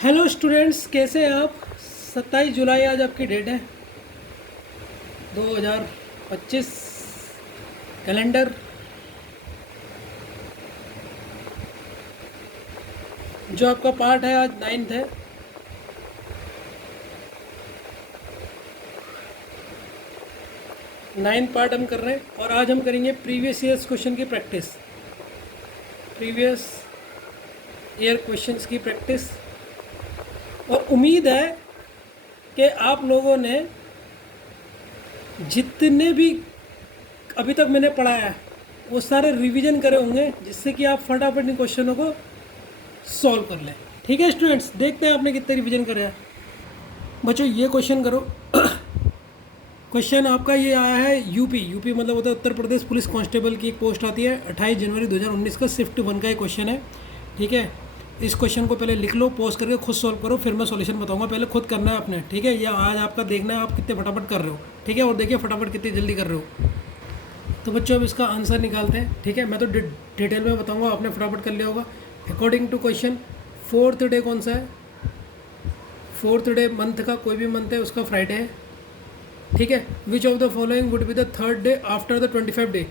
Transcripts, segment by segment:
Hello students, कैसे हैं आप। 27 जुलाई आज आपकी डेट है, 2025 कैलेंडर। जो आपका पार्ट है आज 9th है। नाइन्थ पार्ट हम कर रहे हैं और आज हम करेंगे प्रीवियस ईयर्स क्वेश्चन की प्रैक्टिस। प्रीवियस ईयर क्वेश्चंस की प्रैक्टिस। और उम्मीद है कि आप लोगों ने जितने भी अभी तक मैंने पढ़ाया है वो सारे रिवीजन करे होंगे, जिससे कि आप फटाफट इन क्वेश्चनों को सॉल्व कर लें। ठीक है स्टूडेंट्स, देखते हैं आपने कितने रिवीजन करे हैं। बच्चों ये क्वेश्चन करो। क्वेश्चन आपका ये आया है यूपी मतलब होता है उत्तर प्रदेश पुलिस कांस्टेबल की एक पोस्ट आती है 28 जनवरी 2019 का शिफ्ट 1 का एक क्वेश्चन है। ठीक है, इस क्वेश्चन को पहले लिख लो, पॉज करके खुद सॉल्व करो, फिर मैं सॉल्यूशन बताऊंगा। पहले खुद करना है आपने, ठीक है। यह आज आपका देखना है आप कितने फटाफट कर रहे हो, ठीक है। और देखिए फटाफट कितनी जल्दी कर रहे हो। तो बच्चों अब इसका आंसर निकालते हैं, ठीक है। मैं तो डिटेल में बताऊंगा, आपने फटाफट कर लिया होगा। According to question, 4th day कौन सा है? 4th डे मंथ का कोई भी मंथ है उसका फ्राइडे है, ठीक है। विच of the following would be the 3rd day after the 25 day?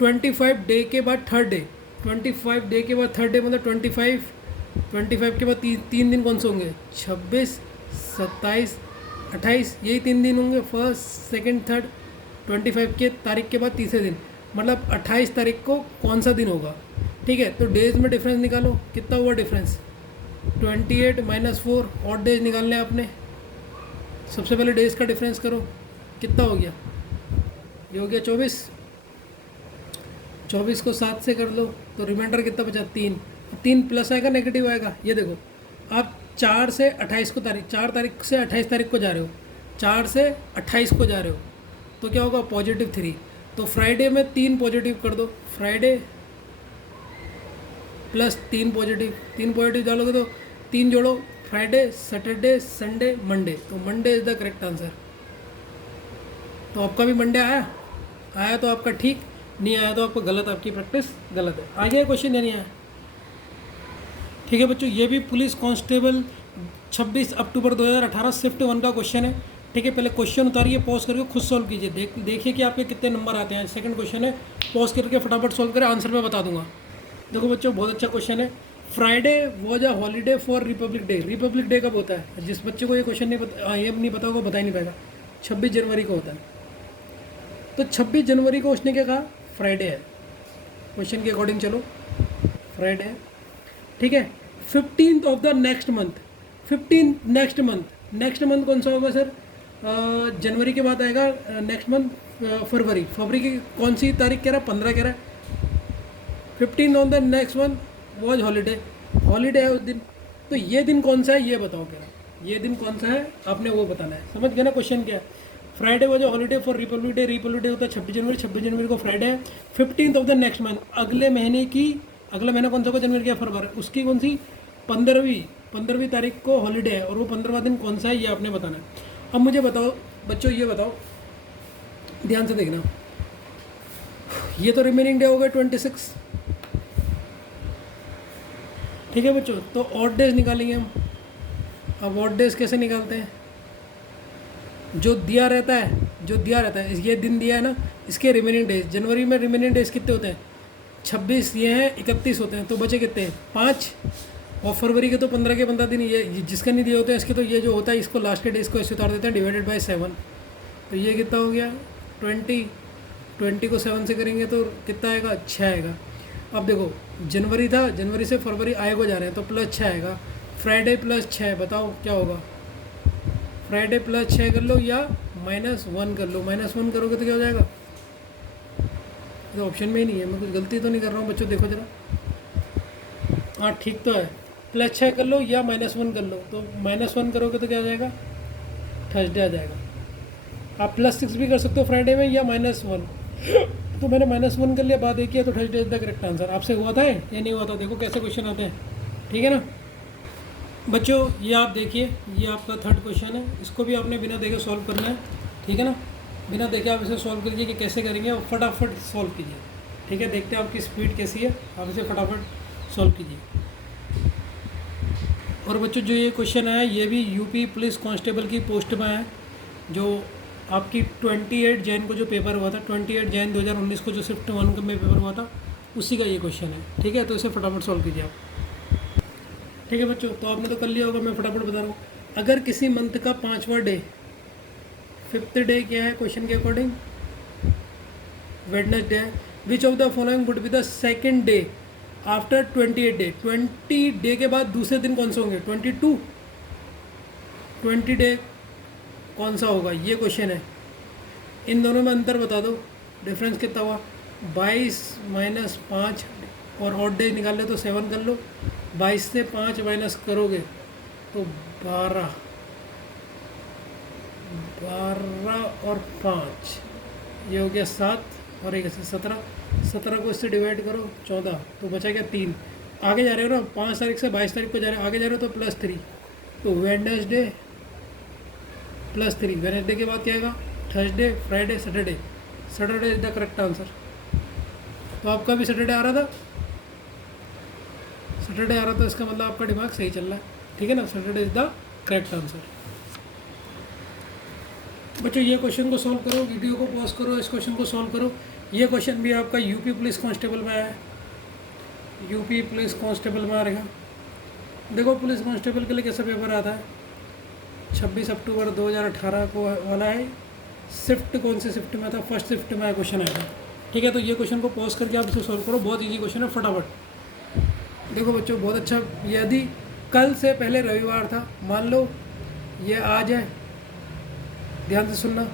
25 day के बाद 3rd डे, 25 डे के बाद 3rd डे मतलब 25 के बाद तीन दिन कौन से होंगे? 26, 27, 28, यही 3 दिन होंगे। First, second, third. 25 के तारीख के बाद तीसरे दिन, मतलब 28 तारीख को कौन सा दिन होगा? ठीक है, तो डेज में डिफरेंस निकालो, कितना हुआ डिफरेंस? 28 - 4 और डेज निकालने आपने। सबसे पहले डेज का डिफरेंस करो, कितना हो गया? ये हो गया 24। 24 को 7 से कर लो तो रिमाइंडर कितना बचा? 3। 3 प्लस आएगा नेगेटिव आएगा। ये देखो, आप 4 से 28 को तारीख, 4 तारीख से 28 तारीख को जा रहे हो, 4 से 28 को जा रहे हो, तो क्या होगा? +3। तो फ्राइडे में 3 पॉजिटिव कर दो, फ्राइडे प्लस 3 पॉजिटिव, 3 पॉजिटिव डालोगे तो 3 जोड़ो, फ्राइडे, सैटरडे, संडे, मंडे, तो Monday is the correct answer. तो आपका भी मंडे आया, आया तो आपका ठीक, नहीं आया तो आपको गलत, आपकी प्रैक्टिस गलत है। आ गया क्वेश्चन या नहीं आया? ठीक है बच्चों, ये भी पुलिस कांस्टेबल 26 अक्टूबर 2018 शिफ्ट 1 का क्वेश्चन है। ठीक है, पहले क्वेश्चन उतारिए, पॉज करके खुद सॉल्व कीजिए, देखिए कि आपके कितने नंबर आते हैं। सेकंड क्वेश्चन है, पॉज करके फटाफट सॉल्व करें, आंसर मैं बता दूंगा। देखो बच्चों, बहुत अच्छा क्वेश्चन है। Friday was a holiday for Republic day. Republic day कब होता है? जिस बच्चे को ये क्वेश्चन नहीं पता, ये नहीं पता होगा, बता ही नहीं पाएगा। 26 जनवरी को होता है। तो 26 जनवरी को उसने क्या कहा? फ्राइडे है। क्वेश्चन के अकॉर्डिंग चलो, फ्राइडे है, ठीक है। 15th of the next month, 15 next month, next month कौन सा होगा सर? जनवरी के बाद आएगा नेक्स्ट मंथ, फरवरी। फरवरी की कौन सी तारीख कह रहा है? 15 कह रहा है। 15 on the next month was holiday, holiday है उस दिन। तो ये दिन कौन सा है ये बताओ, कह रहा ये दिन कौन सा है, आपने वो बताना है। समझ गए ना क्वेश्चन क्या है? Friday was holiday for Republic day, Republic day होता है 26 जनवरी, 26 जनवरी को फ्राइडे है। 15th of the next month, अगले महीने की, अगला महीना कौन सा होगा? जनवरी या फरवरी, उसकी कौन सी? 15वीं तारीख को हॉलीडे है, और वो 15वां दिन कौन सा है ये आपने बताना है। अब मुझे बताओ बच्चों, ये बताओ, ध्यान से देखना, ये तो रिमेनिंग डे हो गए 26, ठीक है बच्चों। तो ऑड डेज निकालेंगे हम। अब ऑड डेज कैसे निकालते हैं? जो दिया रहता है, ये दिन दिया है ना, इसके रिमेनिंग डेज। जनवरी में रिमेनिंग डेज कितने होते हैं? 26, ये हैं 31 होते हैं, तो बचे कितने हैं? 5। और फरवरी के तो 15 के 15 दिन, ये जिसका नहीं दिए होते हैं इसके, तो ये जो होता है इसको लास्ट के डेज को ऐसे उतार देते हैं, डिवाइडेड बाय 7। तो ये कितना हो गया? 20 को 7 से करेंगे तो कितना आएगा? 6 आएगा। अब देखो, जनवरी था, जनवरी से फरवरी आए को जा रहे हैं, तो +6 आएगा। फ्राइडे +6, बताओ क्या होगा? फ्राइडे +6 कर लो या -1 कर लो। -1 करोगे तो क्या हो जाएगा? तो ऑप्शन में ही नहीं है, मैं कुछ गलती तो नहीं कर रहा हूँ बच्चों, देखो जरा। हाँ ठीक तो है, +6 कर लो या -1 कर लो। तो -1 करोगे तो क्या हो जाएगा? थर्सडे आ जाएगा। आप +6 भी कर सकते हो फ्राइडे में, या -1। तो मैंने -1 कर लिया, बात एक ही है, तो Thursday is the correct answer. आपसे हुआ था या नहीं हुआ था? देखो कैसे क्वेश्चन आते हैं, ठीक है ना बच्चों। ये आप देखिए, ये आपका 3rd क्वेश्चन है, इसको भी आपने बिना देखे सॉल्व करना है, ठीक है ना। बिना देखे आप इसे सॉल्व कीजिए कि कैसे करेंगे, और फटाफट सॉल्व कीजिए, ठीक है। देखते हैं आपकी स्पीड कैसी है, आप इसे फटाफट सॉल्व कीजिए। और बच्चों जो ये क्वेश्चन है ये भी यूपी पुलिस कांस्टेबल की पोस्ट में है, जो आपकी 28 जैन को जो पेपर हुआ था, 28 जैन 2019 को जो शिफ्ट 1 में पेपर हुआ था, उसी का ये क्वेश्चन है। ठीक है, तो इसे फटाफट सॉल्व कीजिए आप। ठीक है बच्चों, तो आपने तो कर लिया होगा, मैं फटाफट बता रहा हूँ। अगर किसी मंथ का 5वां डे, 5th डे क्या है क्वेश्चन के अकॉर्डिंग, वेडनेसडे है, विच of the following would be the second day after 28 day. 20 day के बाद दूसरे दिन कौन से होंगे, 22, 20 डे कौन सा होगा, ये क्वेश्चन है। इन दोनों में अंतर बता दो, डिफरेंस कितना हुआ, 22 माइनस 5, और ऑड डे निकाल ले तो 7 कर लो, 22 से 5 माइनस करोगे तो 12 और 5, ये हो गया 7, और एक ऐसे 17 को इससे डिवाइड करो 14, तो बचा क्या 3। आगे जा रहे हो ना, 5 तारीख से 22 तारीख को जा रहे हो, आगे जा रहे हो तो +3, तो वेडनेसडे +3, वेडनेसडे के बाद क्या आएगा, Thursday, Friday, Saturday. Saturday is the correct answer. तो आपका भी सैटरडे आ रहा था, सैटरडे आ रहा था, इसका मतलब आपका दिमाग सही चल रहा है। ठीक है ना, Saturday is the correct answer. बच्चों ये क्वेश्चन को सॉल्व करो, वीडियो को पॉज करो, इस क्वेश्चन को सॉल्व करो। ये क्वेश्चन भी आपका यूपी पुलिस कांस्टेबल में है, यूपी पुलिस कांस्टेबल में आ रहेगा। देखो पुलिस कांस्टेबल के लिए कैसा पेपर आता है, 26 अक्टूबर 2018 को वाला है। शिफ्ट कौन से शिफ्ट में था, फर्स्ट शिफ्ट में क्वेश्चन आएगा। ठीक है, तो ये क्वेश्चन को पॉज करके आप इसे सॉल्व करो, बहुत ईजी क्वेश्चन है, फटाफट। देखो बच्चों बहुत अच्छा, यदि कल से पहले रविवार था, मान लो ये आज है, ध्यान से सुनना,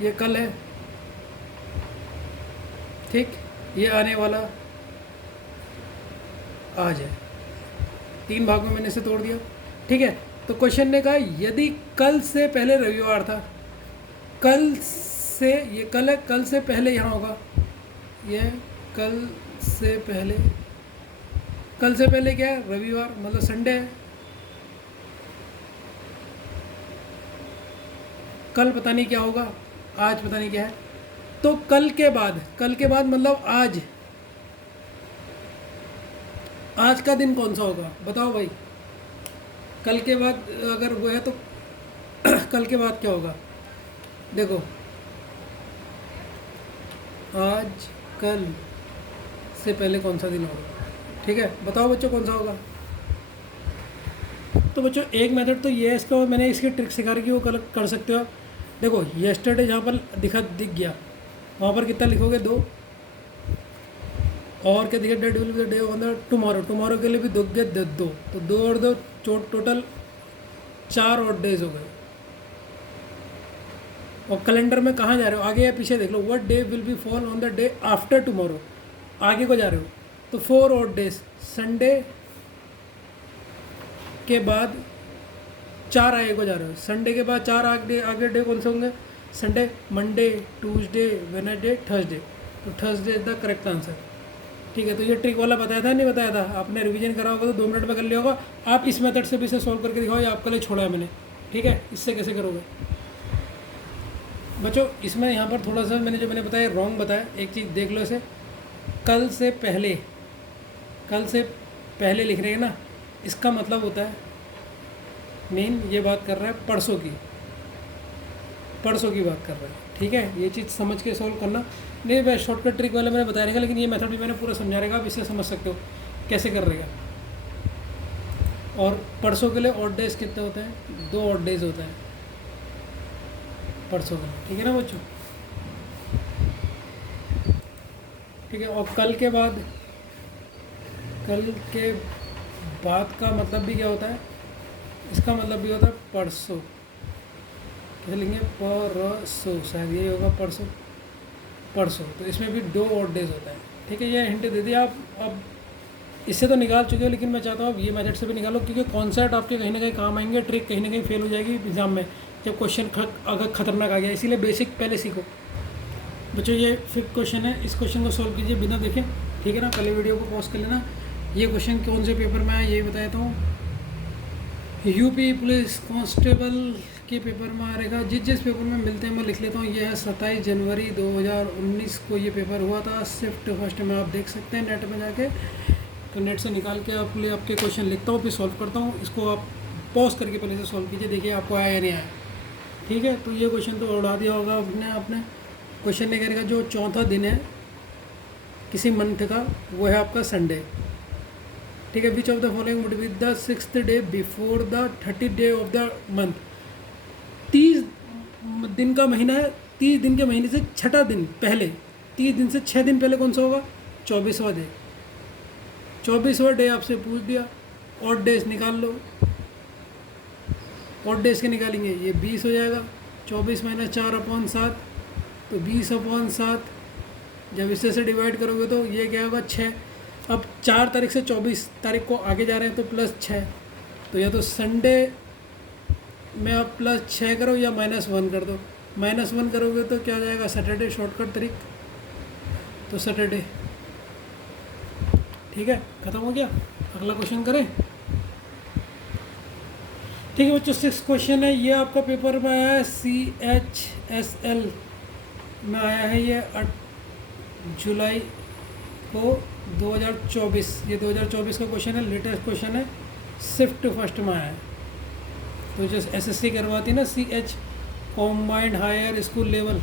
ये कल है, ठीक, ये आने वाला आज है, 3 भागों में मैंने इसे तोड़ दिया। ठीक है, तो क्वेश्चन ने कहा यदि कल से पहले रविवार था, कल से, ये कल है, कल से पहले यहाँ होगा, ये कल से पहले, कल से पहले क्या है, रविवार, मतलब संडे है। कल पता नहीं क्या होगा, आज पता नहीं क्या है, तो कल के बाद मतलब आज, आज का दिन कौन सा होगा बताओ भाई। कल के बाद अगर वो है तो कल के बाद क्या होगा, देखो आज कल से पहले कौन सा दिन होगा। ठीक है, बताओ बच्चों कौन सा होगा। तो बच्चों एक मेथड तो ये है, इसका मैंने इसकी ट्रिक सिखा रही कि वो कर सकते हो। देखो येस्टरडे जहाँ पर दिख गया, वहाँ पर कितना लिखोगे, 2, और क्या दिखा, date will be the day on the tomorrow, tomorrow के लिए भी 2 गए 2, तो 2 और 2 टोटल 4 और डेज हो गए। और कैलेंडर में कहाँ जा रहे हो, आगे या पीछे देख लो, what day will be fall on the day after tomorrow, आगे को जा रहे हो तो 4 और डेज, संडे के बाद 4 आगे को जा रहे हो, संडे के बाद 4 आगे डे कौन से होंगे, Sunday, Monday, Tuesday, Wednesday, Thursday, तो Thursday is the correct answer. ठीक है, तो ये ट्रिक वाला बताया था नहीं बताया था, आपने रिवीजन करा होगा तो 2 मिनट में कर लिया होगा। आप इस मेथड से भी इसे सॉल्व करके दिखाओ, ये आपके लिए छोड़ा है मैंने। ठीक है, इससे कैसे करोगे बच्चों, इसमें यहाँ पर थोड़ा सा मैंने बताया रॉन्ग बताया, एक चीज़ देख लो इसे, कल से पहले लिख रहे हैं ना, इसका मतलब होता है मेन ये बात कर रहा है परसों की बात कर रहा है। ठीक है, ये चीज़ समझ के सॉल्व करना, नहीं मैं शॉर्टकट ट्रिक वाले मैंने बताया रहेगा, लेकिन ये मेथड भी मैंने पूरा समझा रहेगा, आप इससे समझ सकते हो कैसे कर रहेगा। और परसों के लिए ऑड डेज कितने होते हैं, 2 ऑड डेज होता है परसों का। ठीक है ना बच्चों, ठीक है, और कल के बाद का मतलब भी क्या होता है, इसका मतलब भी होता है परसों, कैसे लिखेंगे, परसों, शायद यही होगा, परसों, तो इसमें भी 2 ऑड डेज होता है। ठीक है, ये हिंट दे दिया आप, अब इससे तो निकाल चुके हो, लेकिन मैं चाहता हूँ आप ये मेथड से भी निकालो, क्योंकि कॉन्सेप्ट आपके कहीं ना कहीं काम आएंगे, ट्रिक कहीं ना कहीं फेल हो जाएगी एग्जाम में जब क्वेश्चन अगर खतरनाक आ गया, इसीलिए बेसिक पहले सीखो बच्चों। ये 5th क्वेश्चन है, इस क्वेश्चन को सॉल्व कीजिए बिना देखें। ठीक है ना, पहले वीडियो को पॉज कर लेना। ये क्वेश्चन कौन से पेपर में है यही बताया था, यूपी पुलिस कांस्टेबल के पेपर में आ रहेगा। जिस पेपर में मिलते हैं मैं लिख लेता हूँ। ये है 27 जनवरी 2019 को ये पेपर हुआ था, शिफ्ट फर्स्ट में, आप देख सकते हैं नेट में जाके, तो नेट से निकाल के आपके क्वेश्चन लिखता हूँ, फिर सॉल्व करता हूँ। इसको आप पॉज करके पहले से सॉल्व कीजिए, देखिए आपको आया या नहीं आया। ठीक है, तो ये क्वेश्चन तो उड़ा दिया होगा आपने। क्वेश्चन नंबर का जो चौथा दिन है किसी मंथ का, वो है आपका संडे। ठीक है, विच of the following would be the 6th day before the 30th day of the month. 30 दिन का महीना है, 30 दिन के महीने से छठा दिन पहले, 30 दिन से 6 दिन पहले कौन सा होगा? 24वां डे। 24वां डे आपसे पूछ दिया, ऑड डेज निकाल लो। ऑड डेज के निकालेंगे, ये 20 हो जाएगा। 24 - 4/7, तो 20/7। जब इससे से डिवाइड करोगे तो ये क्या होगा? 6। अब 4 तारीख से 24 तारीख को आगे जा रहे हैं तो +6। तो या तो संडे में आप +6 करो या -1 कर दो। -1 करोगे तो क्या आ जाएगा? सैटरडे, शॉर्टकट तरीक, तो सैटरडे। ठीक है, ख़त्म हो गया। अगला क्वेश्चन करें। ठीक है बच्चों, 6th क्वेश्चन है, ये आपका पेपर में आया है, CHSL में आया है ये 8 जुलाई को 2024। ये 2024 का क्वेश्चन है, लेटेस्ट क्वेश्चन है, शिफ्ट फर्स्ट में आया है। तो जो SSC करवाती है ना, CH combined higher school level,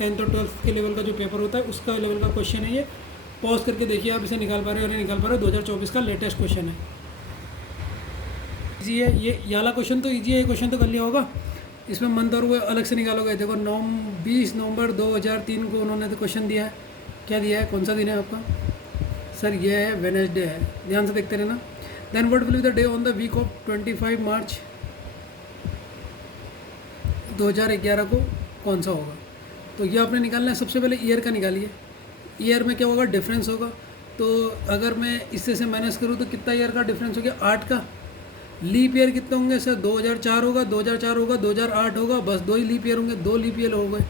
10th और 12th के लेवल का जो पेपर होता है उसका लेवल का क्वेश्चन है ये। पॉज करके देखिए आप इसे निकाल पा रहे हो या नहीं निकाल पा रहे हो। 2024 का लेटेस्ट क्वेश्चन है, ईजी है ये वाला क्वेश्चन, तो ईजी है ये क्वेश्चन, तो कर लिया होगा। इसमें मंथ और वो अलग से निकालोगे। देखो 20 नवंबर 2003 को उन्होंने तो क्वेश्चन दिया है। क्या दिया है? कौन सा दिन है आपका? सर ये है वेडनेसडे है, ध्यान से देखते रहना। Then what will be the day on the week of 25 March 2011 को कौन सा होगा? तो ये आपने निकालना है। सबसे पहले ईयर का निकालिए। ईयर में क्या होगा? डिफरेंस होगा। तो अगर मैं इससे से माइनस करूँ तो कितना ईयर का डिफरेंस हो गया? 8 का। लीप ईयर कितने होंगे सर? 2004 होगा, 2004 होगा, 2008 होगा, बस 2 ही लीप ईयर होंगे, 2 लीप ईयर हो गए।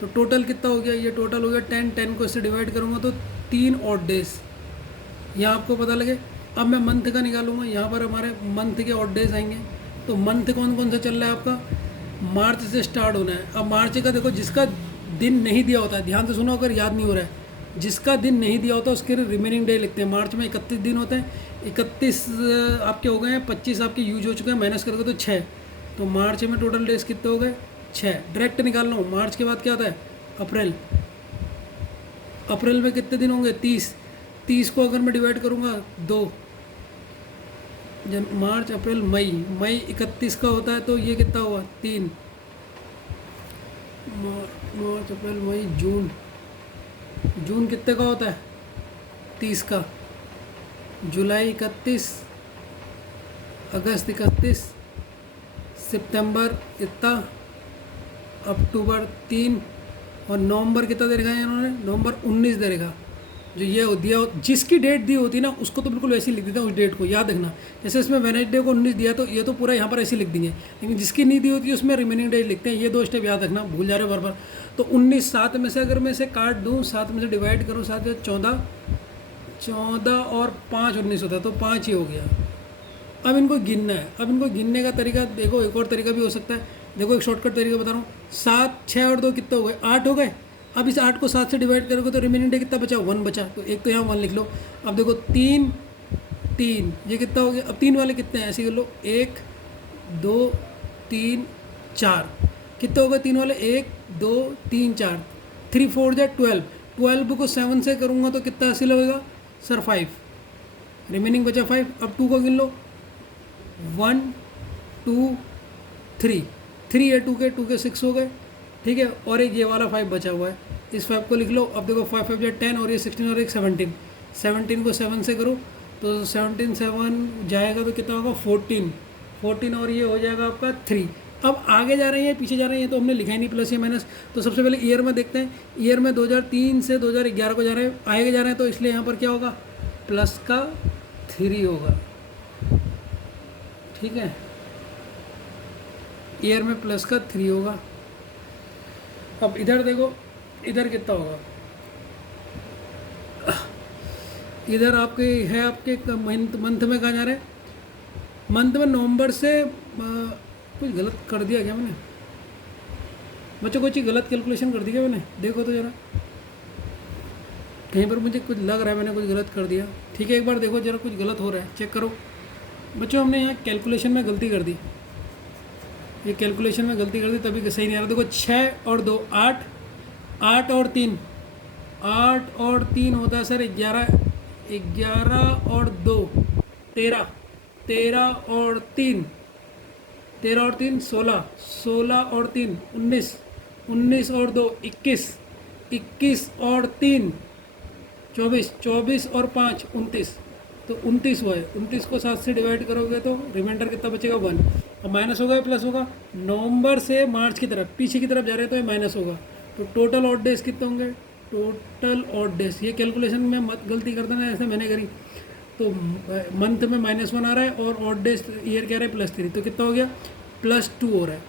तो टोटल कितना हो गया? ये टोटल हो गया 10 को इससे डिवाइड करूँगा तो 3 ऑड डेज, यहाँ आपको पता लगे। अब मैं मंथ का निकालूंगा, यहाँ पर हमारे मंथ के ऑड डेज आएंगे। तो मंथ कौन कौन सा चल रहा है आपका? मार्च से स्टार्ट होना है। अब मार्च का देखो, जिसका दिन नहीं दिया होता है, ध्यान से सुनो अगर याद नहीं हो रहा है, जिसका दिन नहीं दिया होता उसके रिमेनिंग डे लिखते हैं। मार्च में 31 दिन होते हैं, 31 आपके हो गए हैं, 25 आपके यूज हो चुके हैं, माइनस करोगे तो 6। तो मार्च में टोटल डेज कितने हो गए? 6। डायरेक्ट निकालना हो। मार्च के बाद क्या आता है? अप्रैल। अप्रैल में कितने दिन होंगे? 30। 30 को अगर मैं डिवाइड करूँगा 2, मार्च, अप्रैल, मई। मई 31 का होता है तो ये कितना हुआ? 3। मार्च, अप्रैल, मई, जून। जून कितने का होता है? 30 का। जुलाई 31, अगस्त 31, सितंबर इतना, अक्टूबर 3, और नवंबर कितना दे रखा है इन्होंने? नवंबर 19 दे रखा। जो ये दिया, जिसकी डेट दी होती है ना उसको तो बिल्कुल वैसे ही लिख देते हैं, उस डेट को याद रखना। जैसे इसमें वेडनेसडे को 19 दिया तो ये तो पूरा यहाँ पर ऐसे लिख देंगे, लेकिन जिसकी नहीं दी होती है उसमें रिमेनिंग डेट लिखते हैं। ये 2 स्टेप याद रखना, भूल जा रहे हो बार बार। तो 19, 7 में से अगर मैं इसे काट दूँ, 7 में से डिवाइड करूँ, 7 या 14, 14 और 5 19 होता है, तो 5 ही हो गया। अब इनको गिनना है। अब इनको गिनने का तरीका देखो, एक और तरीका भी हो सकता है। देखो एक शॉर्टकट तरीका बता रहा हूँ। 7, 6 और 2 कितने हो गए? 8 हो गए। अब इस 8 को 7 से डिवाइड करोगे तो रिमेनिंग डे कितना बचा? 1 बचा। तो एक तो यहाँ 1 लिख लो। अब देखो 3, 3 ये कितना हो गया? अब 3 वाले कितने हैं? ऐसे कर लो, 1 2 3 4। कितने हो गए 3 वाले? 1 2 3 4, 3 4 जा 12। 12 को 7 से करूँगा तो कितना हासिल होगा सर? 5। रिमेनिंग बचा 5। अब 2 को गिन लो, 1 2 3। 3 है 2 के 6 हो गए। ठीक है, और एक ये वाला 5 बचा हुआ है, इस 5 को लिख लो। अब देखो 5 5 10, और ये 16 और एक 17। 17 को 7 से करो तो 17 7 जाएगा तो कितना होगा? 14। 14 और ये हो जाएगा आपका 3। अब आगे जा रहे हैं पीछे जा रहे हैं तो हमने लिखा ही नहीं प्लस या माइनस। तो सबसे पहले ईयर में देखते हैं। ईयर में 2003 से 2011 को जा रहे हैं, आगे जा रहे हैं, तो इसलिए यहाँ पर क्या होगा? प्लस का 3 होगा। ठीक है, ईयर में प्लस का 3 होगा। अब इधर देखो, इधर कितना होगा? इधर आपके है, आपके मंथ में कहाँ जा रहे हैं? मंथ में नवंबर से कुछ गलत कर दिया क्या मैंने? बच्चों कोई चीज़ गलत कैलकुलेशन कर दी क्या मैंने? देखो तो ज़रा, कहीं पर मुझे कुछ लग रहा है मैंने कुछ गलत कर दिया। ठीक है, एक बार देखो जरा कुछ गलत हो रहा है, चेक करो। बच्चों हमने यहाँ कैलकुलेशन में गलती कर दी, ये कैलकुलेशन में गलती कर दी तभी सही नहीं आ रहा। देखो 6 और 2 8, 8 और 3 8 और 3 होता है सर 11, 11 और 2 13, 13 और 3 13 और 3 16, 16 और 3 19, 19 और 2 21, 21 और 3 24, 24 और 5 29, तो 29 हुआ है। 29 को 7 से डिवाइड करोगे तो रिमाइंडर कितना बचेगा 1। अब माइनस होगा या प्लस होगा? नवंबर से मार्च की तरफ पीछे की तरफ जा रहे हैं तो ये माइनस होगा। तो टोटल ऑड डेज कितने होंगे? टोटल ऑड डेज, ये कैलकुलेशन में मत गलती कर देना ऐसे मैंने करी। तो मंथ में -1 आ रहा है और ऑड डेज ईयर क्या रहा है +3, तो कितना हो गया? +2 हो रहा है।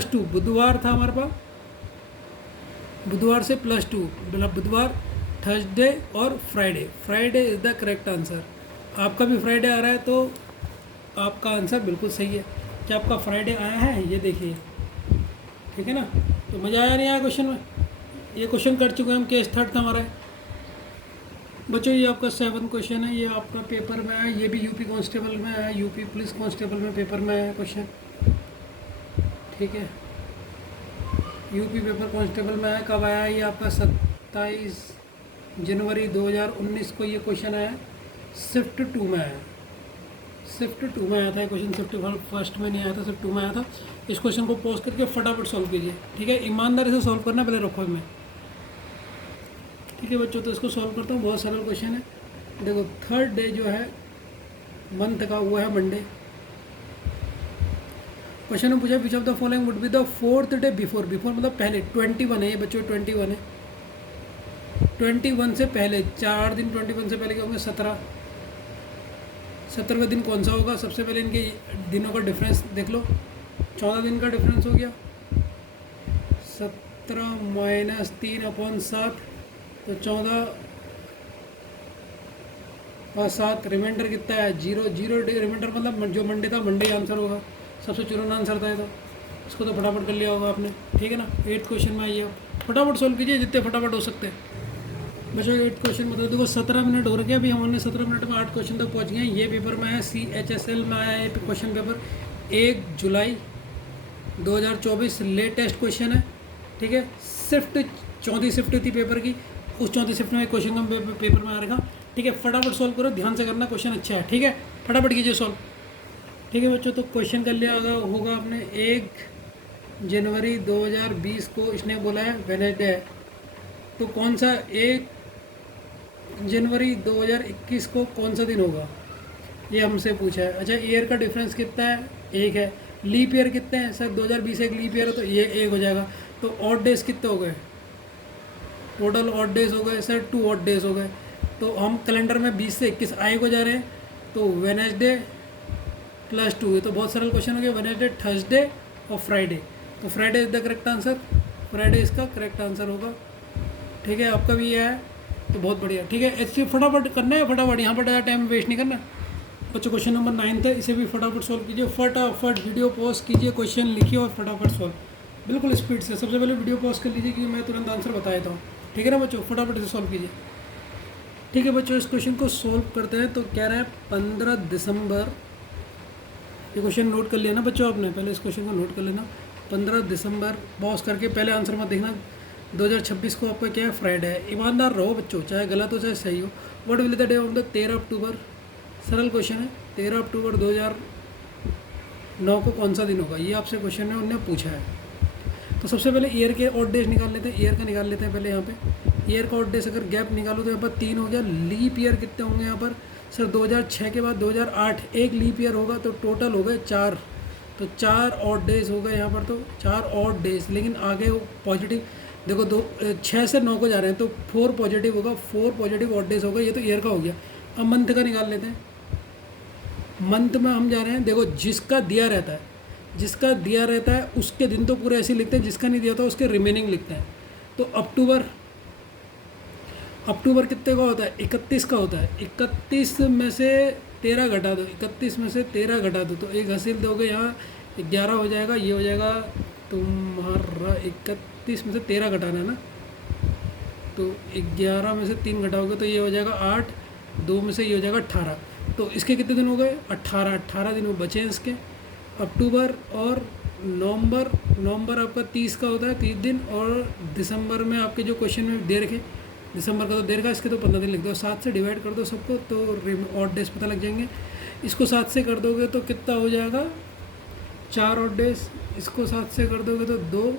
+2 बुधवार था हमारे पास, बुधवार से +2 मतलब बुधवार, थर्सडे और Friday. Friday is the correct answer. आपका भी फ्राइडे आ रहा है तो आपका आंसर बिल्कुल सही है। क्या आपका फ्राइडे आया है? ये देखिए, ठीक है ना। तो मज़ा आया नहीं आया क्वेश्चन में? ये क्वेश्चन कर चुके हैं हम, केस थर्ड था हमारा। बच्चों ये आपका 7 क्वेश्चन है, ये आपका पेपर में है, ये भी यूपी कांस्टेबल में है, यूपी पुलिस कांस्टेबल में पेपर में है क्वेश्चन, ठीक है। यूपी पेपर कांस्टेबल में है, कब आया? ये आपका 27 जनवरी 2019 को ये क्वेश्चन आया, शिफ्ट 2 में आया। शिफ्ट 2 में आया था क्वेश्चन, शिफ्ट फर्स्ट में नहीं आया था, शिफ्ट 2 में आया था। इस क्वेश्चन को पॉज करके फटाफट सॉल्व कीजिए, ठीक है। ईमानदारी से सॉल्व करना, पहले रखो में, ठीक है बच्चों। तो इसको सॉल्व करता हूँ, बहुत सरल क्वेश्चन है। देखो थर्ड डे जो है मंथ का हुआ है मंडे। क्वेश्चन में पूछा विच of the following would be the fourth day before. Before मतलब पहले, 21 है ये बच्चों, 21 है। 21 से पहले 4 दिन, 21 से पहले क्या होंगे? 17। 17वां दिन कौन सा होगा? सबसे पहले इनके दिनों का डिफरेंस देख लो, 14 दिन का डिफरेंस हो गया। 17 - 3/7 तो 14 और 7, रिमाइंडर कितना है? 0। 0 रिमाइंडर मतलब जो मंडे था मंडे ही आंसर होगा, सबसे चुराना आंसर था ये। तो इसको तो फटाफट कर लिया होगा आपने, ठीक है ना। 8th क्वेश्चन में आइए, फटाफट सॉल्व कीजिए जितने फटाफट हो सकते हैं बच्चों। 8th क्वेश्चन मतलब देखो 17 मिनट हो रखे, अभी हमने 17 मिनट में 8 क्वेश्चन तक पहुँच गए हैं। ये पेपर में है, CHSL में आया है क्वेश्चन पेपर, 1 जुलाई 2024 लेटेस्ट क्वेश्चन है, ठीक है। शिफ्ट 34 शिफ्ट थी पेपर की, उस 34 शिफ्ट में क्वेश्चन का पेपर में आ रहा, ठीक है। फटाफट सॉल्व करो, ध्यान से करना, क्वेश्चन अच्छा है, ठीक है। फटाफट कीजिए सॉल्व, ठीक है बच्चों। तो क्वेश्चन कर लिया होगा आपने। 1 जनवरी 2020 को इसने बोला है वेडनेसडे है, तो कौन सा 1 जनवरी 2021 को कौन सा दिन होगा, ये हमसे पूछा है। अच्छा ईयर का डिफरेंस कितना है? 1 है। लीप ईयर कितने हैं सर? 2020 एक लीप ईयर है तो ये 1 हो जाएगा। तो ऑड डेज कितने हो गए? टोटल ऑड डेज हो गए सर 2 ऑड डेज हो गए। तो हम कैलेंडर में 20 से 21 आए को जा रहे हैं, तो वेडनेसडे +2, ये तो बहुत सरल क्वेश्चन हो गया। वेडनेसडे, थर्सडे और फ्राइडे, तो Friday is the correct answer. Friday इसका करेक्ट आंसर होगा, ठीक है। आपका भी ये है तो बहुत बढ़िया, ठीक है। ऐसे फटाफट करना है, फटाफट, यहाँ पर ज़्यादा टाइम वेस्ट नहीं करना बच्चों। क्वेश्चन नंबर 9 है, इसे भी फटाफट सॉल्व कीजिए। फटाफट वीडियो पॉज कीजिए, क्वेश्चन लिखिए और फटाफट सॉल्व, बिल्कुल स्पीड से। सबसे पहले वीडियो पॉज कर लीजिए क्योंकि मैं तुरंत आंसर बता देता हूँ, ठीक है ना बच्चों। फटाफट इसे सॉल्व कीजिए, ठीक है बच्चों। इस क्वेश्चन को सॉल्व करते हैं। तो कह रहा है 15 दिसंबर, ये क्वेश्चन नोट कर लिया ना बच्चों आपने, पहले इस क्वेश्चन को नोट कर लेना। 15 दिसंबर पॉज करके पहले आंसर मत देखना। 2026 को आपका क्या है? फ्राइडे है। ईमानदार रहो बच्चों, चाहे गलत हो चाहे सही हो। What will the day on the 13 अक्टूबर? सरल क्वेश्चन है। 13 अक्टूबर 2009 को कौन सा दिन होगा, ये आपसे क्वेश्चन है, उन्होंने पूछा है। तो सबसे पहले ईयर के ऑड डेज निकाल लेते हैं। ईयर का निकाल लेते हैं पहले। यहाँ पे ईयर का ऑड डेज अगर गैप निकालो तो यहाँ पर 3 हो गया। लीप ईयर कितने होंगे यहाँ पर सर? 2006 के बाद 2008 एक लीप ईयर होगा, तो टोटल हो गए 4। तो 4 ऑड डेज हो गए यहाँ पर, तो 4 ऑड डेज। लेकिन आगे पॉजिटिव देखो, 6 से 9 को जा रहे हैं तो 4 पॉजिटिव होगा, 4 पॉजिटिव ऑड डेज होगा। ये तो ईयर का हो गया। अब मंथ का निकाल लेते हैं। मंथ में हम जा रहे हैं, देखो जिसका दिया रहता है, जिसका दिया रहता है उसके दिन तो पूरे ऐसे लिखते हैं, जिसका नहीं दिया होता उसके रिमेनिंग लिखते हैं। तो अक्टूबर, अक्टूबर कितने का होता है? 31 का होता है। 31 में से 13 घटा दो, 31 में से 13 घटा दो तो एक हासिल दोगे, यहाँ 11 हो जाएगा। ये हो जाएगा तुम्हारा 31 में से 13 घटाना है ना, तो 11 में से 3 घटाओगे तो ये हो जाएगा 8, 2 में से ये हो जाएगा 18। तो इसके कितने दिन हो गए? 18 दिन वो बचे हैं इसके। अक्टूबर और नवंबर आपका 30 का होता है, 30 दिन। और दिसंबर में आपके जो क्वेश्चन में दे रखे, दिसंबर का तो दे रखा, इसके तो 15 दिन लिख दो। 7 से डिवाइड कर दो सबको तो ऑड डेज पता लग जाएंगे। इसको 7 से कर दोगे तो कितना हो जाएगा? 4 ऑड डेज। इसको 7 से कर दोगे तो 2,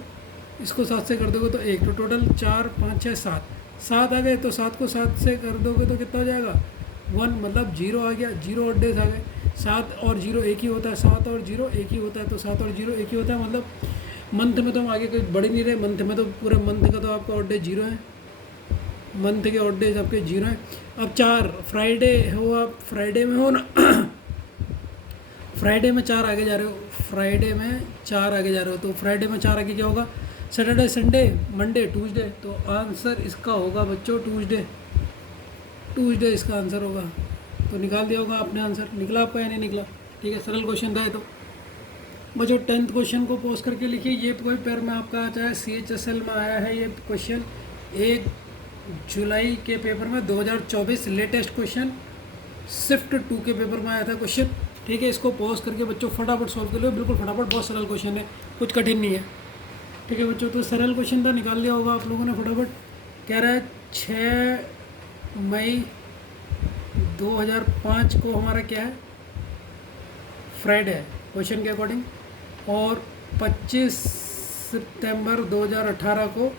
इसको 7 से कर दोगे तो 1, तो टोटल 4, 5, 6, 7 आ गए। तो 7 को 7 से कर दोगे तो कितना हो जाएगा? 1, मतलब 0 आ गया, 0 ऑड डेज आ गए। 7 और 0 एक ही होता है, 7 और 0 एक ही होता है, तो 7 और 0 एक ही होता है। मतलब मंथ में तो हम आगे कोई बढ़ ही नहीं रहे, मंथ में तो पूरे मंथ का तो आपका ऑड डेज 0 है, मंथ के ऑड डेज आपके 0 हैं। अब 4 फ्राइडे हो, आप फ्राइडे में हो ना फ्राइडे में 4 आगे जा रहे हो, फ्राइडे में 4 आगे जा रहे हो, तो फ्राइडे में 4 आगे क्या होगा? Saturday, Sunday, Monday, Tuesday. तो आंसर इसका होगा बच्चों ट्यूसडे इसका आंसर होगा। तो निकाल दिया होगा आपने, आंसर निकला आपका या नहीं निकला? ठीक है, सरल क्वेश्चन था ये। तो बच्चों 10th क्वेश्चन को पोस्ट करके लिखिए। ये कोई पेपर में आपका आ जाए, CHSL में आया है ये क्वेश्चन, 1 जुलाई के पेपर में 2024 लेटेस्ट क्वेश्चन, शिफ्ट 2 के पेपर में आया था क्वेश्चन। ठीक है, इसको पॉज करके बच्चों फटाफट सॉल्व कर लो, बिल्कुल फटाफट, बहुत सरल क्वेश्चन है, कुछ कठिन नहीं है। ठीक है बच्चों, तो सरल क्वेश्चन था, निकाल लिया होगा आप लोगों ने फटाफट। कह रहा है 6 मई 2005 को हमारा क्या है? फ्राइडे है क्वेश्चन के अकॉर्डिंग। और 25 सितंबर 2018 को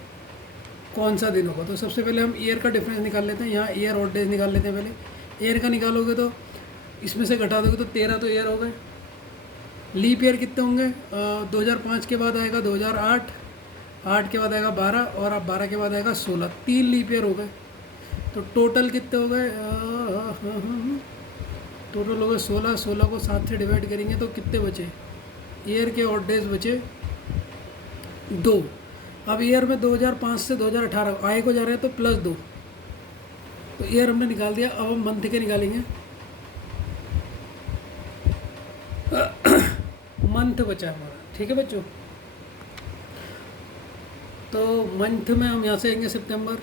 कौन सा दिन होगा? तो सबसे पहले हम ईयर का डिफरेंस निकाल लेते हैं। यहाँ ईयर और डेज निकाल लेते हैं। पहले ईयर का निकालोगे तो इसमें से घटा दोगे तो 13 तो ईयर हो गए। लीप ईयर कितने होंगे? 2005 के बाद आएगा 2008, 8 के बाद आएगा 12, और अब 12 के बाद आएगा 16, 3 लीप ईयर हो गए। तो टोटल कितने हो गए? टोटल हो गए 16। 16 को 7 से डिवाइड करेंगे तो कितने बचे? ईयर के ऑड डेज बचे 2। अब ईयर में 2005 से 2018 आए को जा रहे हैं तो +2, तो ईयर हमने निकाल दिया। अब हम मंथ के निकालेंगे। मंथ बचा हमारा। ठीक है बच्चों, तो मंथ में हम यहाँ से आएंगे सितंबर,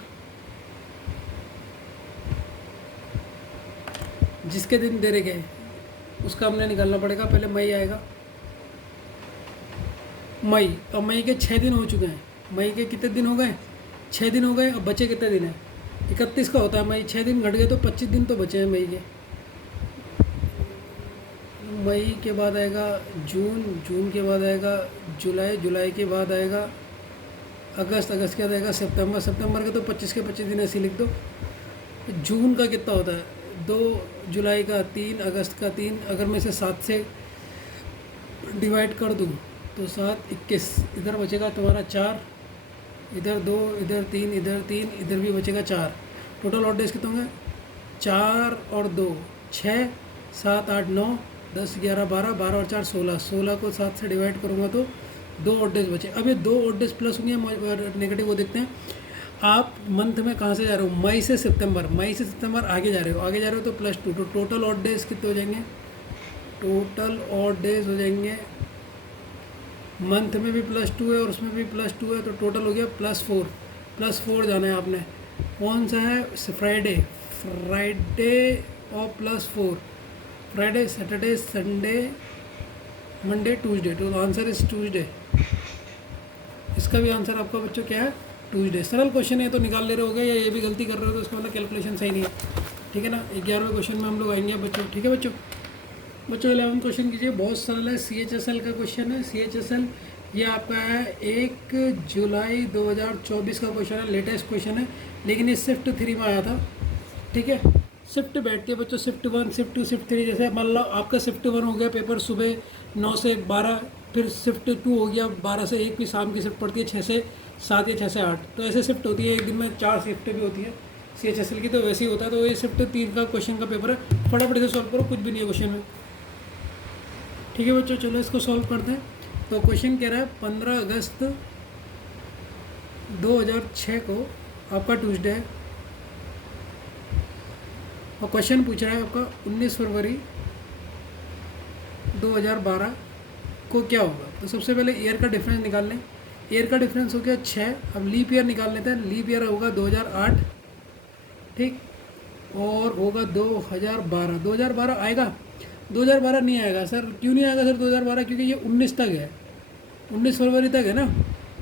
जिसके दिन दे रखे गए उसका हमने निकालना पड़ेगा। पहले मई आएगा, मई। अब मई के 6 दिन हो चुके हैं। मई के कितने दिन हो गए? 6 दिन हो गए। अब बचे कितने दिन हैं? 31 का होता है मई, 6 दिन घट गए तो 25 दिन तो बचे हैं मई के। मई के बाद आएगा जून, जून के बाद आएगा जुलाई, जुलाई के बाद आएगा अगस्त, अगस्त के बाद आएगा सितंबर, सितंबर के तो 25 के 25 दिन ऐसे लिख दो। जून का कितना होता है? 2 जुलाई का 3, अगस्त का 3। अगर मैं इसे 7 से डिवाइड कर दूँ तो 7, 21, इधर बचेगा तुम्हारा 4, इधर 2, इधर 3, इधर 3, इधर भी बचेगा 4। टोटल ऑड डेज कितने होंगे? 4 और 2 6, 7, 8, 9, 10, 11, 12, 12 और 4 16। 16 को 7 से डिवाइड करूँगा तो 2 ऑड डेज बचे। अब ये 2 ऑड डेज प्लस होंगे, नेगेटिव वो देखते हैं। आप मंथ में कहाँ से जा रहे हो? मई से सितंबर, मई से सितंबर आगे जा रहे हो, आगे जा रहे हो तो +2। तो टोटल ऑड डेज कितने हो जाएंगे? टोटल ऑड डेज हो जाएंगे, मंथ में भी +2 है और उसमें भी +2 है, तो टोटल हो गया +4। +4 जाना है आपने। कौन सा है? फ्राइडे, फ्राइडे और +4, Friday, Saturday, Sunday, Monday, Tuesday. तो आंसर इज ट्यूसडे। इसका भी आंसर आपका बच्चों क्या है? ट्यूसडे। सरल क्वेश्चन है तो निकाल ले रहे होगे, या ये भी गलती कर रहे हो तो उसका मतलब कैलकुलेशन सही नहीं है। ठीक है ना, 11वें क्वेश्चन में हम लोग आएंगे बच्चों। ठीक है बच्चों, 11वां क्वेश्चन कीजिए, बहुत सरल है, CHSL का क्वेश्चन है। CHSL ये आपका है 1 जुलाई 2024 का क्वेश्चन है, लेटेस्ट क्वेश्चन है, लेकिन ये शिफ्ट 3 में आया था। ठीक है, शिफ्ट बैठती है बच्चों, शिफ्ट 1, शिफ्ट 2, शिफ्ट 3। जैसे मान लो आपका शिफ्ट 1 हो गया पेपर सुबह 9 से 12, फिर शिफ्ट 2 हो गया 12 से 1, फिर शाम की शिफ्ट पड़ती है 6 से 7 या 6 से 8। तो ऐसे शिफ्ट होती है, एक दिन में 4 शिफ्ट भी होती है CHSL की, तो वैसे ही होता है। तो ये शिफ्ट 3 का क्वेश्चन का पेपर है, फटाफट से सॉल्व करो, कुछ भी नहीं है क्वेश्चन में। ठीक है बच्चों, चलो इसको सॉल्व करते हैं। तो क्वेश्चन कह रहा है 15 अगस्त 2006 को आपका ट्यूसडे है, और क्वेश्चन पूछ रहा है आपका 19 फरवरी 2012 को क्या होगा। तो सबसे पहले ईयर का डिफरेंस निकाल लें। ईयर का डिफरेंस हो गया 6। अब लीप ईयर निकाल लेते हैं। लीप ईयर होगा 2008, ठीक, और होगा 2012। 2012 आएगा? 2012 नहीं आएगा सर। क्यों नहीं आएगा सर 2012? क्योंकि ये 19 तक है, 19 फरवरी तक है ना।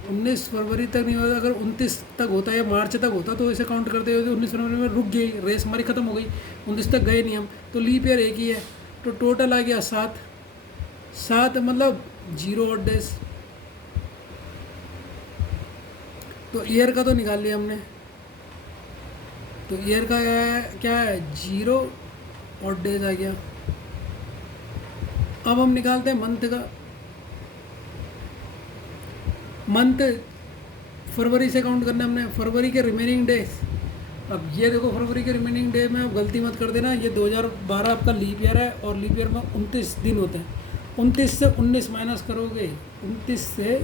19 फरवरी तक नहीं होता। अगर 29 तक होता या मार्च तक होता तो इसे काउंट करते हुए 19 फरवरी में रुक गई, रेस हमारी ख़त्म हो गई, 19 तक गए नहीं हम। तो लीप ईयर एक ही है, तो टोटल आ गया 7। 7 मतलब 0 ऑड डेज। तो ईयर का तो निकाल लिया हमने। तो ईयर का क्या है 0 ऑड डेज आ गया। अब हम निकालते हैं मंथ का। मंथ फरवरी से काउंट करना हमने, फरवरी के रिमेनिंग डेज। अब ये देखो फरवरी के रिमेनिंग डे में आप गलती मत कर देना, ये 2012 आपका लीप ईयर है और लीप ईयर में 29 दिन होते हैं। 29 से 19 माइनस करोगे, 29 से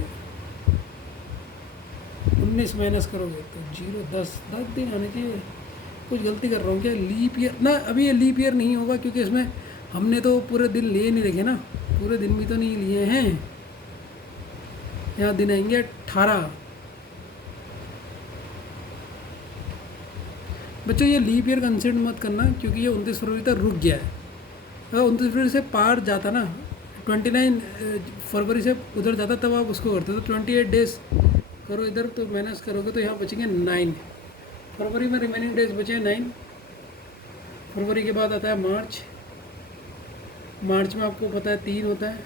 19 माइनस करोगे तो 0, 10 दिन आने चाहिए। कुछ गलती कर रहा हूँ क्या? लीप ईयर ना, अभी ये लीप ईयर नहीं होगा क्योंकि इसमें हमने तो पूरे दिन लिए नहीं रखे ना, पूरे दिन भी तो नहीं लिए हैं। यहाँ दिन आएंगे 18। बच्चों ये लीप ईयर कंसिडर मत करना क्योंकि ये 29 फरवरी तक रुक गया है। अगर 29 फरवरी से पार जाता ना, 29 फरवरी से उधर जाता तब आप उसको करते। तो 28 डेज करो इधर, तो माइनस करोगे तो यहाँ बचेंगे 9। फरवरी में रिमेनिंग डेज बचे 9। फरवरी के बाद आता है मार्च। मार्च में आपको पता है 3 होता है।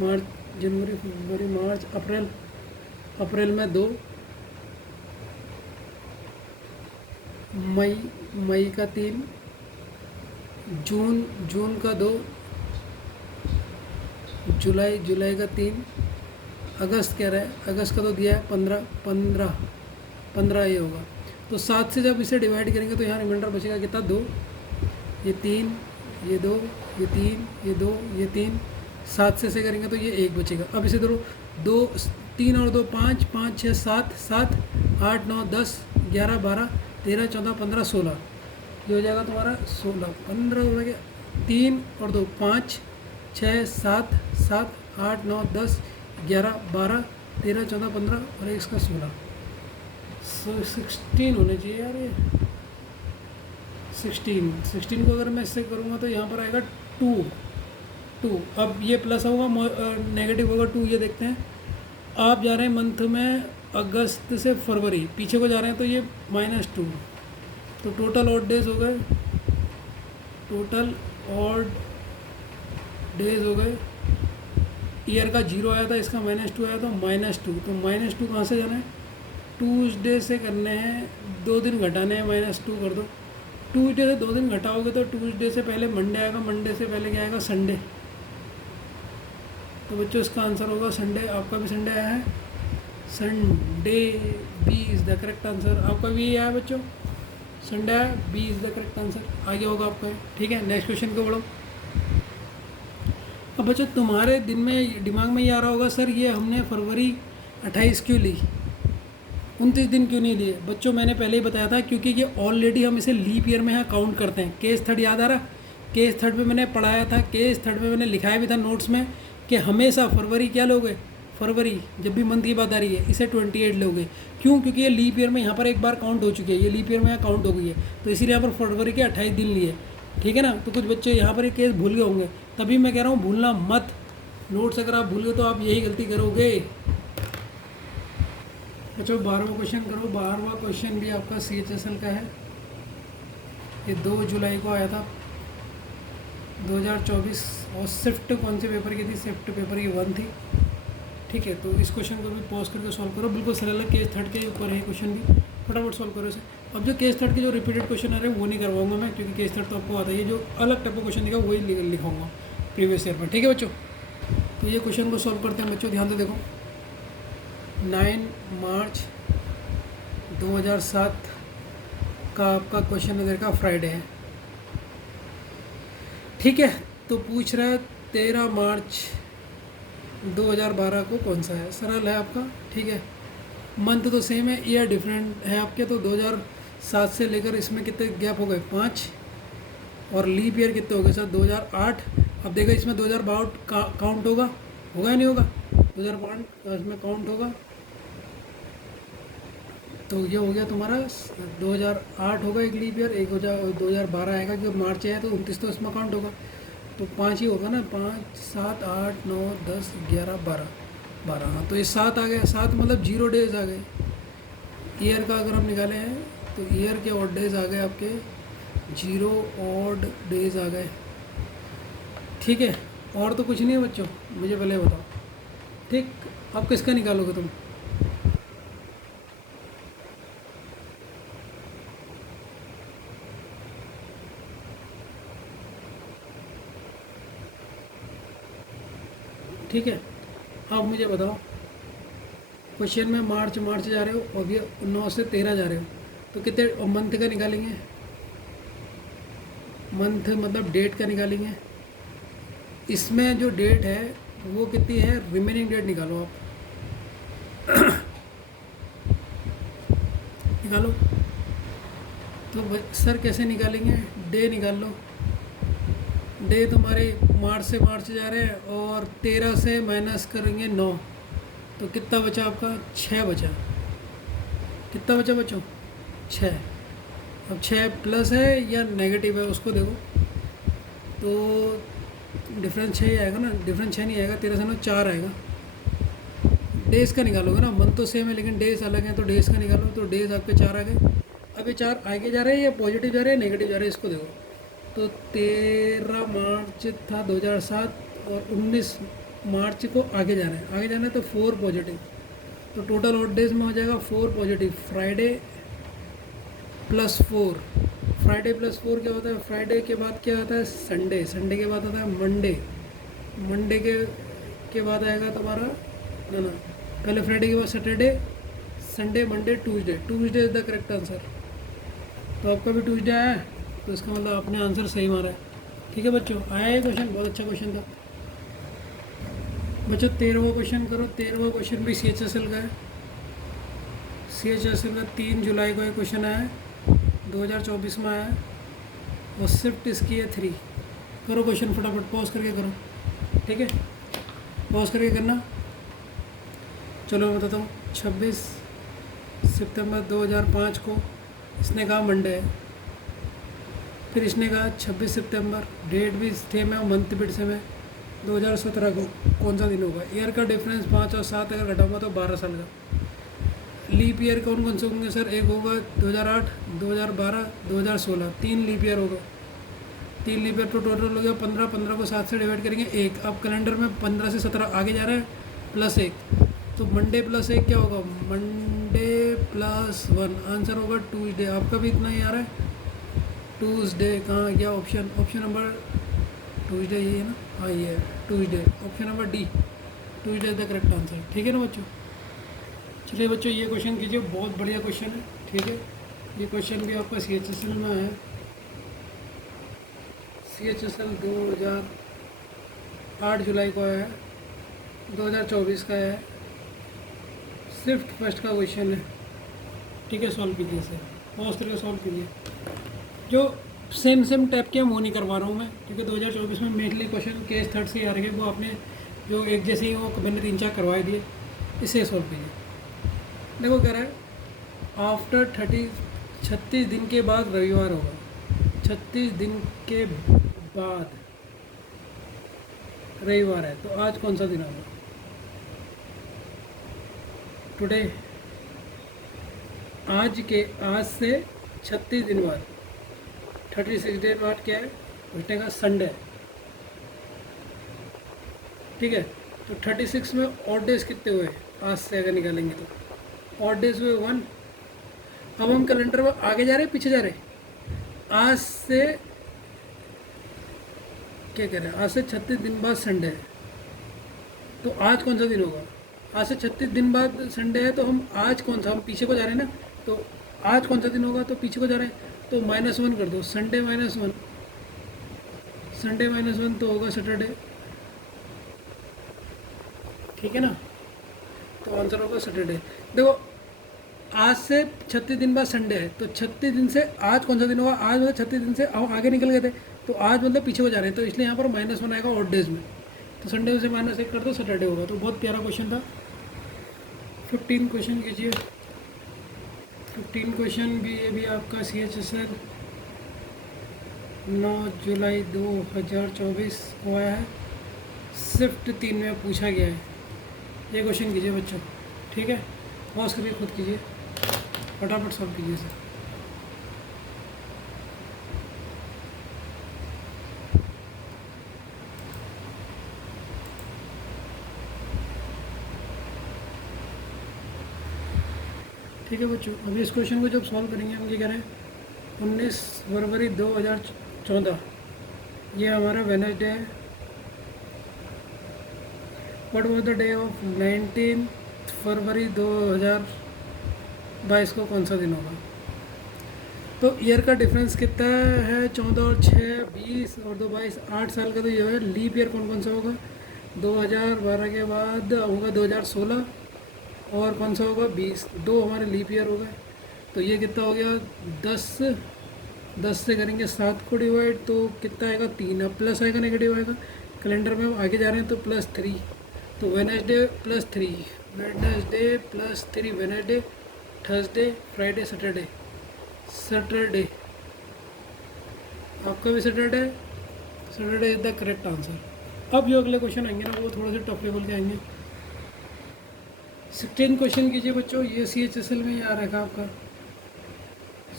मार्च, जनवरी, फरवरी, मार्च, अप्रैल। अप्रैल में 2। मई का 3। जून का 2। जुलाई का 3। अगस्त कह रहा है, अगस्त का तो दिया है 15 ये होगा। तो 7 से जब इसे डिवाइड करेंगे तो यहाँ रिमाइंडर बचेगा कितना? 2, ये 3, ये 2, ये 3, ये 2, ये 3। 7 से करेंगे तो ये 1 बचेगा। अब इसे धरो 2, 3 और 2 5, 5, 6, 7, 7, 8, 9, 10, 11, 12, 13, 14, 15, 16। ये हो जाएगा तुम्हारा 16, 15 हो गया। 3 और 2 5, 6, 7, 7, 8, 9, 10, 11, 12, 13, 14, 15 और 1 इसका 16। 16 होने चाहिए यार ये। 16 को अगर मैं इससे करूँगा तो यहाँ पर आएगा 2। अब ये प्लस होगा, नेगेटिव होगा 2। ये देखते हैं। आप जा रहे हैं मंथ में अगस्त से फरवरी, पीछे को जा रहे हैं तो ये -2। तो टोटल ऑड डेज हो गए, टोटल ऑड डेज हो गए। ईयर का 0 आया था, इसका -2 आया, तो -2। तो -2 कहाँ से जाना है? ट्यूसडे से करने हैं, 2 दिन घटाने हैं, -2 कर दो। ट्यूसडे से 2 दिन घटाओगे तो ट्यूसडे से पहले मंडे आएगा, मंडे से पहले क्या आएगा? संडे। तो बच्चों इसका आंसर होगा संडे। आपका भी संडे आया है, Sunday. B is the correct answer. आपका भी ये आया बच्चों, संडे आया, B is the correct answer. आगे होगा आपका, ठीक है। नेक्स्ट क्वेश्चन को बढ़ो। अब बच्चों तुम्हारे दिन में दिमाग में ये आ रहा होगा, सर ये हमने फरवरी 28 क्यों ली, 29 दिन क्यों नहीं लिए? बच्चों मैंने पहले ही बताया था क्योंकि ये ऑलरेडी हम इसे लीप ईयर में यहाँ काउंट करते हैं। केस थर्ड याद आ रहा? केस थर्ड में मैंने पढ़ाया था, केस थर्ड में मैंने लिखाया भी था नोट्स में कि हमेशा फरवरी क्या लोगे, फरवरी जब भी मंथ की बात आ रही है इसे 28 लोगे। क्यों? क्योंकि ये लीप ईयर में यहाँ पर एक बार काउंट हो चुकी है, ये लीप ईयर में यहाँ काउंट हो गई है, तो इसीलिए यहाँ पर फरवरी के 28 दिन लिए, ठीक है ना। तो कुछ बच्चे यहाँ पर ये केस भूल गए होंगे, तभी मैं कह रहा हूँ भूलना मत। नोट्स अगर आप भूल गए तो आप यही गलती करोगे। अच्छा 12वां क्वेश्चन करो। 12वां क्वेश्चन भी आपका CHSL का है। ये 2 जुलाई को आया था 2024, और शिफ्ट कौन से पेपर की थी? शिफ्ट पेपर की 1 थी, ठीक है। तो इस क्वेश्चन को भी पॉज करके सॉल्व करो, बिल्कुल सरल है। केस थर्ड के ऊपर है क्वेश्चन भी, फटाफट सॉल्व करो इसे। अब जो केस थर्ड के जो रिपीटेड क्वेश्चन आ रहे हैं वो नहीं करवाऊंगा मैं, क्योंकि केस थर्ड तो आपको आता है। जो अलग टाइप का क्वेश्चन दिखा वही लिखाऊंगा प्रीवियस ईयर में, ठीक है बच्चों। तो ये क्वेश्चन को सॉल्व करते हैं बच्चों, ध्यान से देखो। 9 मार्च 2007 का आपका क्वेश्चन इधर का फ्राइडे है, ठीक है। तो पूछ रहा है 13 मार्च 2012 को कौन सा है? सरल है आपका, ठीक है। मंथ तो सेम है, ईयर डिफरेंट है आपके। तो 2007 से लेकर इसमें कितने गैप हो गए? 5। और लीप ईयर कितने हो गए सर? 2008। अब देखो इसमें 2012 काउंट होगा या नहीं होगा? 2005 इसमें काउंट होगा, तो ये हो गया तुम्हारा 2008 होगा एक लीप ईयर, एक हो जा 2012 आएगा क्योंकि मार्च है तो 29 तो इसमें काउंट होगा, तो 5 ही होगा ना, 5 7 8 9 10 11 12 12, हाँ तो ये 7 आ गया, 7 मतलब 0 डेज आ गए। ईयर का अगर हम निकाले हैं तो ईयर के ऑड डेज आ गए आपके, 0 ऑड डेज आ गए। ठीक है, और तो कुछ नहीं है बच्चों, मुझे पहले बताओ। ठीक, अब किसका निकालोगे तुम? ठीक है, अब मुझे बताओ, क्वेश्चन में मार्च मार्च जा रहे हो और ये 9 से 13 जा रहे हो, तो कितने मंथ का निकालेंगे? मंथ मतलब डेट का निकालेंगे। इसमें जो डेट है वो कितनी है, रिमेनिंग डेट निकालो आप। निकालो। तो सर कैसे निकालेंगे? डे निकाल लो। डे तुम्हारे मार्च से मार्च जा रहे हैं और 13 से माइनस करेंगे 9, तो कितना बचा आपका? 6 बचा। कितना बचा बच्चों? 6। अब 6 प्लस है या नेगेटिव है उसको देखो, तो डिफरेंस 6 ही आएगा ना, डिफरेंस 6 नहीं आएगा, 13 से 9 4 आएगा। डेज़ का निकालोगे ना, मंथ तो सेम है लेकिन डेज़ अलग हैं, तो डेज़ का निकालो, तो डेज़ आपके 4 आ गए। अब ये 4 आगे जा रहे हैं या पॉजिटिव जा रहे हैं नेगेटिव जा रहे हैं इसको देखो, तो 13 मार्च था 2007 और 19 मार्च को आगे जाना है, आगे जाना है तो 4 पॉजिटिव, तो टोटल ऑड डेज में हो जाएगा 4 positive. Friday plus 4, Friday plus 4 क्या होता है? फ्राइडे के बाद क्या आता है? संडे, संडे के बाद आता है मंडे, मंडे के बाद आएगा तुम्हारा ना ना, पहले फ्राइडे के बाद Saturday, Sunday Monday Tuesday, Tuesday is the correct answer. तो आपका भी ट्यूसडे आया है, तो इसका मतलब आपने आंसर सही मारा है। ठीक है बच्चों, आया ये क्वेश्चन, बहुत अच्छा क्वेश्चन था बच्चों। 13वां क्वेश्चन करो। 13वां क्वेश्चन भी CHSL का है। CHSL का 3 जुलाई को एक क्वेश्चन आया है, 2024 में आया है और शिफ्ट इसकी है 3। करो क्वेश्चन फटाफट, पॉज करके करो। ठीक है, पॉज करके करना। चलो मैं बताता हूँ। 26 सितंबर 2005 को इसने कहा मंडे है, फिर इसने कहा 26 सितंबर, डेट भी सेम है और मंथ भी सेम है, 2017 को कौन सा दिन होगा? ईयर का डिफरेंस 5 और 7 अगर घटाऊंगा तो 12 साल का। लीप ईयर कौन कौन से होंगे सर? एक होगा 2008, 2012, 2016, 3 लीप ईयर होगा। 3 लीप ईयर तो टोटल हो गया 15, 15 को 7 से डिवाइड करेंगे 1। अब कैलेंडर में 15 से 17 आगे जा रहा है, प्लस 1, तो मंडे प्लस 1 क्या होगा? मंडे प्लस 1, आंसर होगा ट्यूसडे। आपका भी इतना ही आ रहा है, ट्यूसडे। कहाँ गया ऑप्शन? ऑप्शन नंबर ट्यूसडे यही है ना, हाँ ये है Tuesday, option number D, Tuesday is the correct answer. ठीक है ना बच्चों? चलिए बच्चों ये क्वेश्चन कीजिए, बहुत बढ़िया क्वेश्चन है। ठीक है, ये क्वेश्चन भी आपका CHSL में है। CHSL 2008 जुलाई को आया है, 2024 का है, शिफ्ट फर्स्ट का क्वेश्चन है। ठीक है, सॉल्व कीजिए सर, पॉज करके सॉल्व कीजिए। जो सेम टाइप के हम वो नहीं करवा रहा हूँ मैं, क्योंकि 2024 में मेनली क्वेश्चन केस थर्ड से आ रहे हैं, वो आपने जो एक जैसे ही वो मैंने 3-4 करवाए दिए, इसे सॉल्व कीजिए। देखो कह रहा है आफ्टर 36 दिन के बाद रविवार होगा, 36 दिन के बाद रविवार है, तो आज कौन सा दिन होगा? टुडे, आज से 36 दिन बाद, 36 डे बाद क्या है? घटने का संडे। ठीक है, तो 36 में ऑड डेज कितने हुए आज से अगर निकालेंगे तो? ऑड डेज हुए 1। अब हम कैलेंडर में आगे जा रहे हैं पीछे जा रहे हैं? आज से क्या कह रहे हैं? आज से 36 दिन बाद संडे है, तो आज कौन सा दिन होगा? आज से 36 दिन बाद संडे है, तो हम आज कौन सा, हम पीछे को जा रहे हैं ना, तो आज कौन सा दिन होगा? तो पीछे को जा रहे हैं, तो -1 कर दो, संडे -1, संडे -1 तो होगा सैटरडे। ठीक है ना, तो आंसर होगा सैटरडे। देखो आज से 36 दिन बाद संडे है, तो 36 दिन से आज कौन सा दिन होगा? आज मतलब 36 दिन से आगे निकल गए थे, तो आज मतलब पीछे को जा रहे हैं, तो इसलिए यहाँ पर -1 आएगा ऑड डेज में, तो संडे से -1 कर दो, सैटरडे होगा। तो बहुत प्यारा क्वेश्चन था। 15 क्वेश्चन कीजिए। 15 क्वेश्चन भी ये भी आपका CHSL 9 जुलाई 2024 को आया है। शिफ्ट 3 में पूछा गया है। ये क्वेश्चन कीजिए बच्चों, ठीक है, पॉज करके खुद कीजिए, फटाफट सॉल्व कीजिए सर। ठीक है बच्चों, अभी इस क्वेश्चन को जब सॉल्व करेंगे हम ये कह रहे हैं 19 फरवरी 2014, ये हमारा वेडनेसडे है। What was the day of 19 फरवरी 2022 को कौन सा दिन होगा? तो ईयर का डिफरेंस कितना है? 14 और 6 20 और 2 22, 8 साल का तो ये है। लीप ईयर कौन कौन सा होगा? 2012 के बाद होगा 2016, और कौन सा होगा? 20। दो हमारे लीप ईयर हो गए। तो ये कितना हो गया? 10 से करेंगे 7 को डिवाइड, तो कितना आएगा? 3। अब प्लस आएगा नेगेटिव आएगा? कैलेंडर में हम आगे जा रहे हैं तो +3, तो Wednesday +3, Wednesday +3, Wednesday, Thursday, Friday, Saturday, Saturday, आपका भी Saturday, Saturday is the correct answer. अब जो अगले क्वेश्चन आएंगे ना वो थोड़े से टफ लेवल के आएंगे। 16 क्वेश्चन कीजिए बच्चों, ये CHSL में ही आ रखा आपका,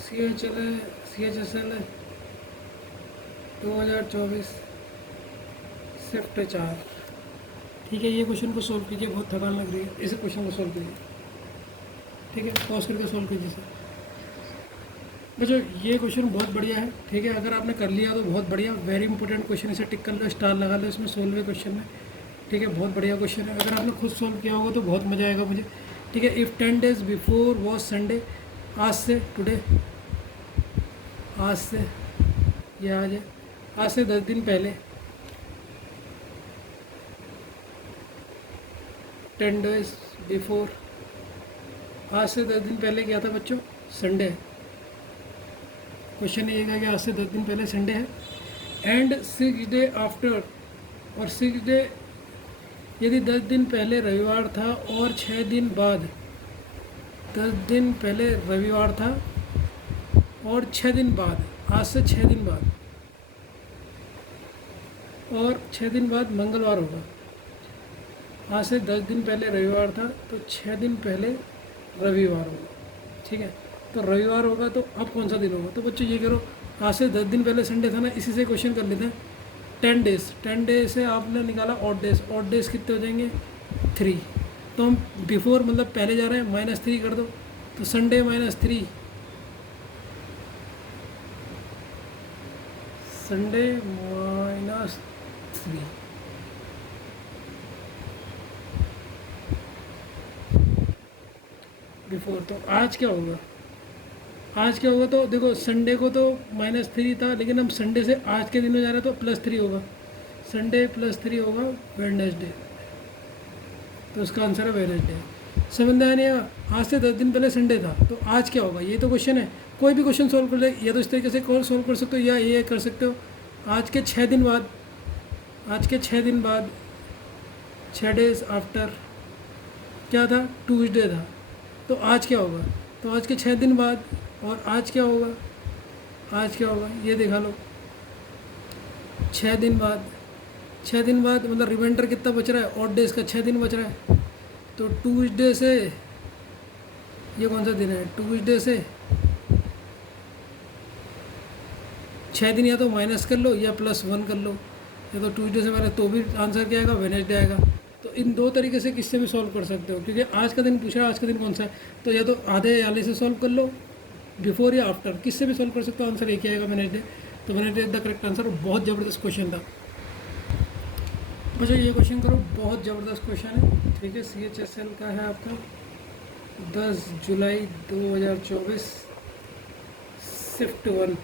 CHSL 2024 शिफ्ट 4। ठीक है, ये क्वेश्चन को सॉल्व कीजिए, बहुत थकान लग रही है, इस क्वेश्चन को सॉल्व कीजिए, ठीक है, पॉज करके सॉल्व कीजिए सर। बच्चों ये क्वेश्चन बहुत बढ़िया है, ठीक है, अगर आपने कर लिया तो बहुत बढ़िया, वेरी इंपॉर्टेंट क्वेश्चन, इसे टिक कर लो, स्टार लगा लो इसमें, 16वें क्वेश्चन में, ठीक है, बहुत बढ़िया क्वेश्चन है। अगर आपने खुद सॉल्व किया होगा तो बहुत मज़ा आएगा मुझे, ठीक है। If 10 days before was Sunday, आज से, टुडे, आज से, ये आज है, आज से 10 दिन पहले, 10 days बिफोर, आज से 10 दिन पहले क्या था बच्चों? संडे है। क्वेश्चन ये है कि आज से 10 दिन पहले संडे है। एंड 6 day आफ्टर, और 6 day, यदि 10 दिन पहले रविवार था और 6 दिन बाद, 10 दिन पहले रविवार था और 6 दिन बाद, आज से 6 दिन बाद, और 6 दिन बाद मंगलवार होगा। आज से 10 दिन पहले रविवार था तो 6 दिन पहले रविवार होगा, ठीक है। तो रविवार होगा तो अब कौन सा दिन होगा? तो बच्चों ये करो, आज से 10 दिन पहले संडे था ना, इसी से क्वेश्चन कर लेते हैं। 10 days, 10 days से आपने निकाला ऑड डेज, ऑड डेज कितने हो जाएंगे? 3। तो हम बिफोर मतलब पहले जा रहे हैं, -3 कर दो, तो संडे -3, संडे -3, बिफोर। तो आज क्या होगा? आज क्या होगा? तो देखो संडे को तो -3 था, लेकिन हम संडे से आज के दिन में जा रहे हैं तो +3 होगा, संडे +3 होगा वेडनेसडे, तो उसका आंसर है वेडनेसडे। समझ में आया नहीं आया? आज से 10 दिन पहले संडे था तो आज क्या होगा? ये तो क्वेश्चन है, कोई भी क्वेश्चन सॉल्व कर ले, या तो इस तरीके से कॉल सॉल्व कर सकते हो या ये कर सकते हो। आज के 6 दिन बाद, आज के 6 दिन बाद, 6 days आफ्टर क्या था? ट्यूसडे था, तो आज क्या होगा? तो आज के 6 दिन बाद, और आज क्या होगा? आज क्या होगा ये दिखा लो, 6 दिन बाद, 6 दिन बाद मतलब रिमाइंडर कितना बच रहा है? ऑड डेज का 6 दिन बच रहा है, तो ट्यूसडे से, ये कौन सा दिन है? ट्यूसडे से 6 दिन या तो माइनस कर लो या +1 कर लो, या तो ट्यूसडे से माइनस, तो भी आंसर क्या आएगा? वेडनेसडे आएगा। तो इन दो तरीके से किससे भी सॉल्व कर सकते हो, क्योंकि आज का दिन पूछा है, आज का दिन कौन सा है, तो या तो आधे वाले से सॉल्व कर लो, बिफोर या आफ्टर, किससे भी सॉल्व कर सकते हो, आंसर एक ही आएगा, वेडनेसडे। तो Wednesday is the correct answer. बहुत ज़बरदस्त क्वेश्चन था बच्चों, ये क्वेश्चन करो, बहुत ज़बरदस्त क्वेश्चन है, ठीक है। CHSL का है आपका 10 जुलाई 2024 शिफ्ट 1।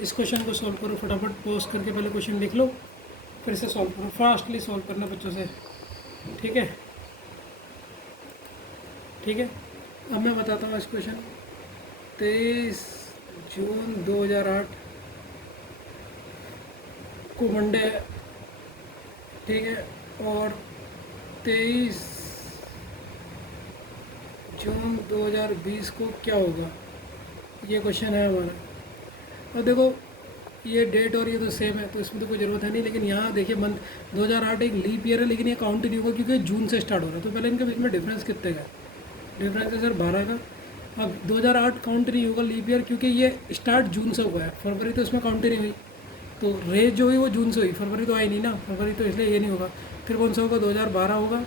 इस क्वेश्चन को सॉल्व करो फटाफट, पॉज करके पहले क्वेश्चन लिख लो, फिर से सॉल्व करो, फास्टली सॉल्व करना बच्चों से, ठीक है, ठीक है। अब मैं बताता हूँ इस क्वेश्चन। 23 जून 2008 को मंडे है, ठीक है, और 23 जून 2020 को क्या होगा, ये क्वेश्चन है हमारा। और देखो ये डेट और ये तो सेम है, तो इसमें तो कोई ज़रूरत है नहीं। लेकिन यहाँ देखिए मंथ 2008 एक लीप ईयर है, लेकिन ये काउंट नहीं होगा क्योंकि जून से स्टार्ट हो रहा है। तो पहले इनके बीच में डिफरेंस कितने का है? डिफरेंस है सर 12 का। अब 2008 काउंट नहीं होगा लीप ईयर क्योंकि ये स्टार्ट जून से हुआ है, फरवरी तो इसमें काउंट ही नहीं हुई। तो रेस जो हुई वो जून से हुई, फरवरी तो आई नहीं ना, फरवरी तो इसलिए ये नहीं होगा। फिर कौन सा होगा? 2012 होगा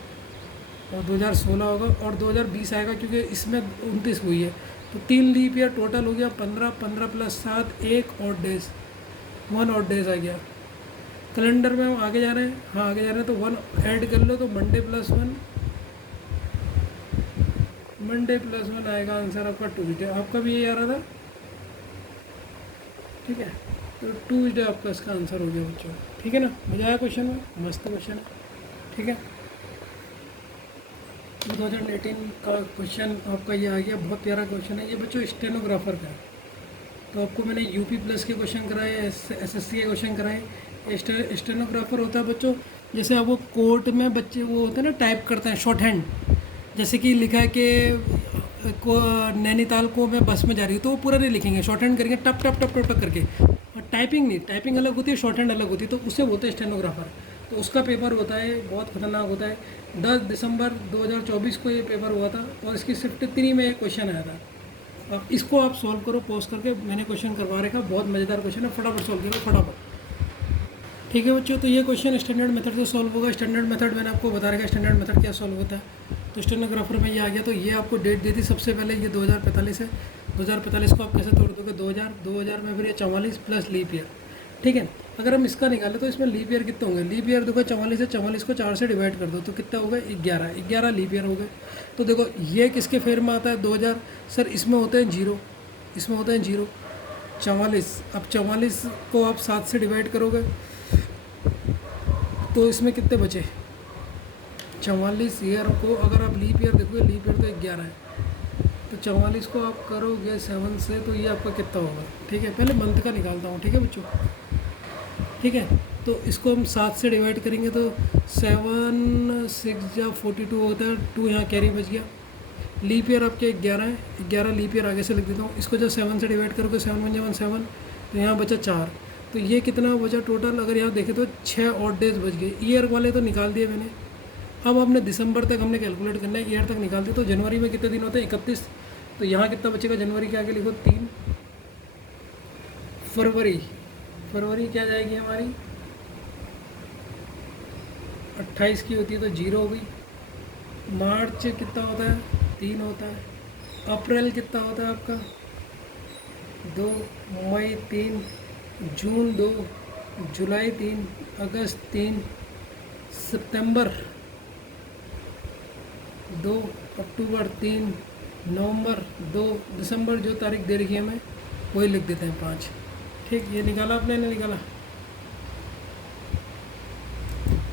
और 2016 होगा और 2020 आएगा क्योंकि इसमें 29 हुई है। तो 3 लीप ईयर टोटल हो गया 15, 15 + 7 1 ऑड डेज, 1 ऑड डेज आ गया। कैलेंडर में हम आगे जा रहे हैं, हाँ आगे जा रहे हैं, तो 1 ऐड कर लो तो मंडे + 1, मंडे + 1 आएगा आंसर आपका ट्यूजडे। आपका भी यही आ रहा था, ठीक है। तो ट्यूजडे आपका इसका आंसर हो गया बच्चों, ठीक है ना। मज़ा आया क्वेश्चन में, मस्त क्वेश्चन है, ठीक है। 2018 का क्वेश्चन आपका ये आ गया, बहुत प्यारा क्वेश्चन है ये बच्चों, स्टेनोग्राफर का है। तो आपको मैंने यूपी प्लस के क्वेश्चन कराए, एसएससी के क्वेश्चन कराए। स्टेनोग्राफर होता है बच्चों, जैसे अब वो कोर्ट में बच्चे वो होते हैं ना, टाइप करते हैं शॉर्ट हैंड, जैसे कि लिखा है कि को नैनीताल को मैं बस में जा रही हूँ, तो वो पूरा नहीं लिखेंगे, शॉर्ट हैंड करेंगे टप टप टप टप टप करके। और टाइपिंग नहीं, टाइपिंग अलग होती है, शॉर्ट हैंड अलग होती है, तो उससे बोलते हैं स्टेनोग्राफर। तो उसका पेपर होता है, बहुत खतरनाक होता है। 10 दिसंबर 2024 को ये पेपर हुआ था और इसकी शिफ्ट 3 में एक क्वेश्चन आया था। अब इसको आप सॉल्व करो पोस्ट करके, मैंने क्वेश्चन करवा रखा, बहुत मज़ेदार क्वेश्चन है, फटाफट सॉल्व करो फटाफट, ठीक है बच्चों। तो ये क्वेश्चन स्टैंडर्ड मेथड से सॉल्व होगा। स्टैंडर्ड मेथड मैंने आपको बता रखा है, स्टैंडर्ड मेथड क्या सॉल्व होता है। तो स्टेनोग्राफर में ये आ गया, तो ये आपको डेट दी थी सबसे पहले, ये 2045 है। 2045 को आप कैसे तोड़ दोगे? 2000 में फिर ये 44 + लीप ईयर, ठीक है। अगर हम इसका निकालें तो इसमें लीप ईयर कितने होंगे? लीप ईयर देखो 44 है, 44 को 4 से डिवाइड कर दो तो कितना होगा? 11 लीप ईयर हो गए। तो देखो ये किसके फेर में आता है? 2000 सर, इसमें होते हैं 0, इसमें होते हैं 0। 44, अब 44 को आप 7 से डिवाइड करोगे तो इसमें कितने बचे? 44 ईयर को अगर आप लीप ईयर देखोगे, लीप ईयर तो 11 है, तो 44 को आप करोगे 7 से, तो ये आपका कितना होगा? ठीक है, पहले मंथ का निकालता हूँ, ठीक है बच्चों, ठीक है। तो इसको हम 7 से डिवाइड करेंगे तो 7 6 या 42 होता है, 2 यहाँ कैरी बच गया। लीप ईयर आपके 11 है, 11 लीप ईयर आगे से लिख देता हूँ। इसको जब 7 से डिवाइड करोगे 7 × 1 = 7, तो यहाँ बचा 4। तो ये कितना बचा टोटल? अगर यहाँ देखें तो 6 ऑड डेज बच गए। ईयर वाले तो निकाल दिए मैंने, अब हमने दिसंबर तक हमने कैलकुलेट करना है, ईयर तक निकाल दिए। तो जनवरी में कितने दिन होते हैं? 31। तो यहाँ कितना बचेगा? जनवरी के आगे लिखो 3। फरवरी क्या जाएगी हमारी? 28 की होती है तो 0 हो गई। मार्च कितना होता है? 3 होता है। अप्रैल कितना होता है आपका? 2। मई 3। जून 2। जुलाई 3। अगस्त 3। सितंबर 2। अक्टूबर 3। नवंबर 2। दिसंबर जो तारीख दे रखी है हमें वही लिख देते हैं 5। ठीक, ये निकाला आपने, नहीं निकाला?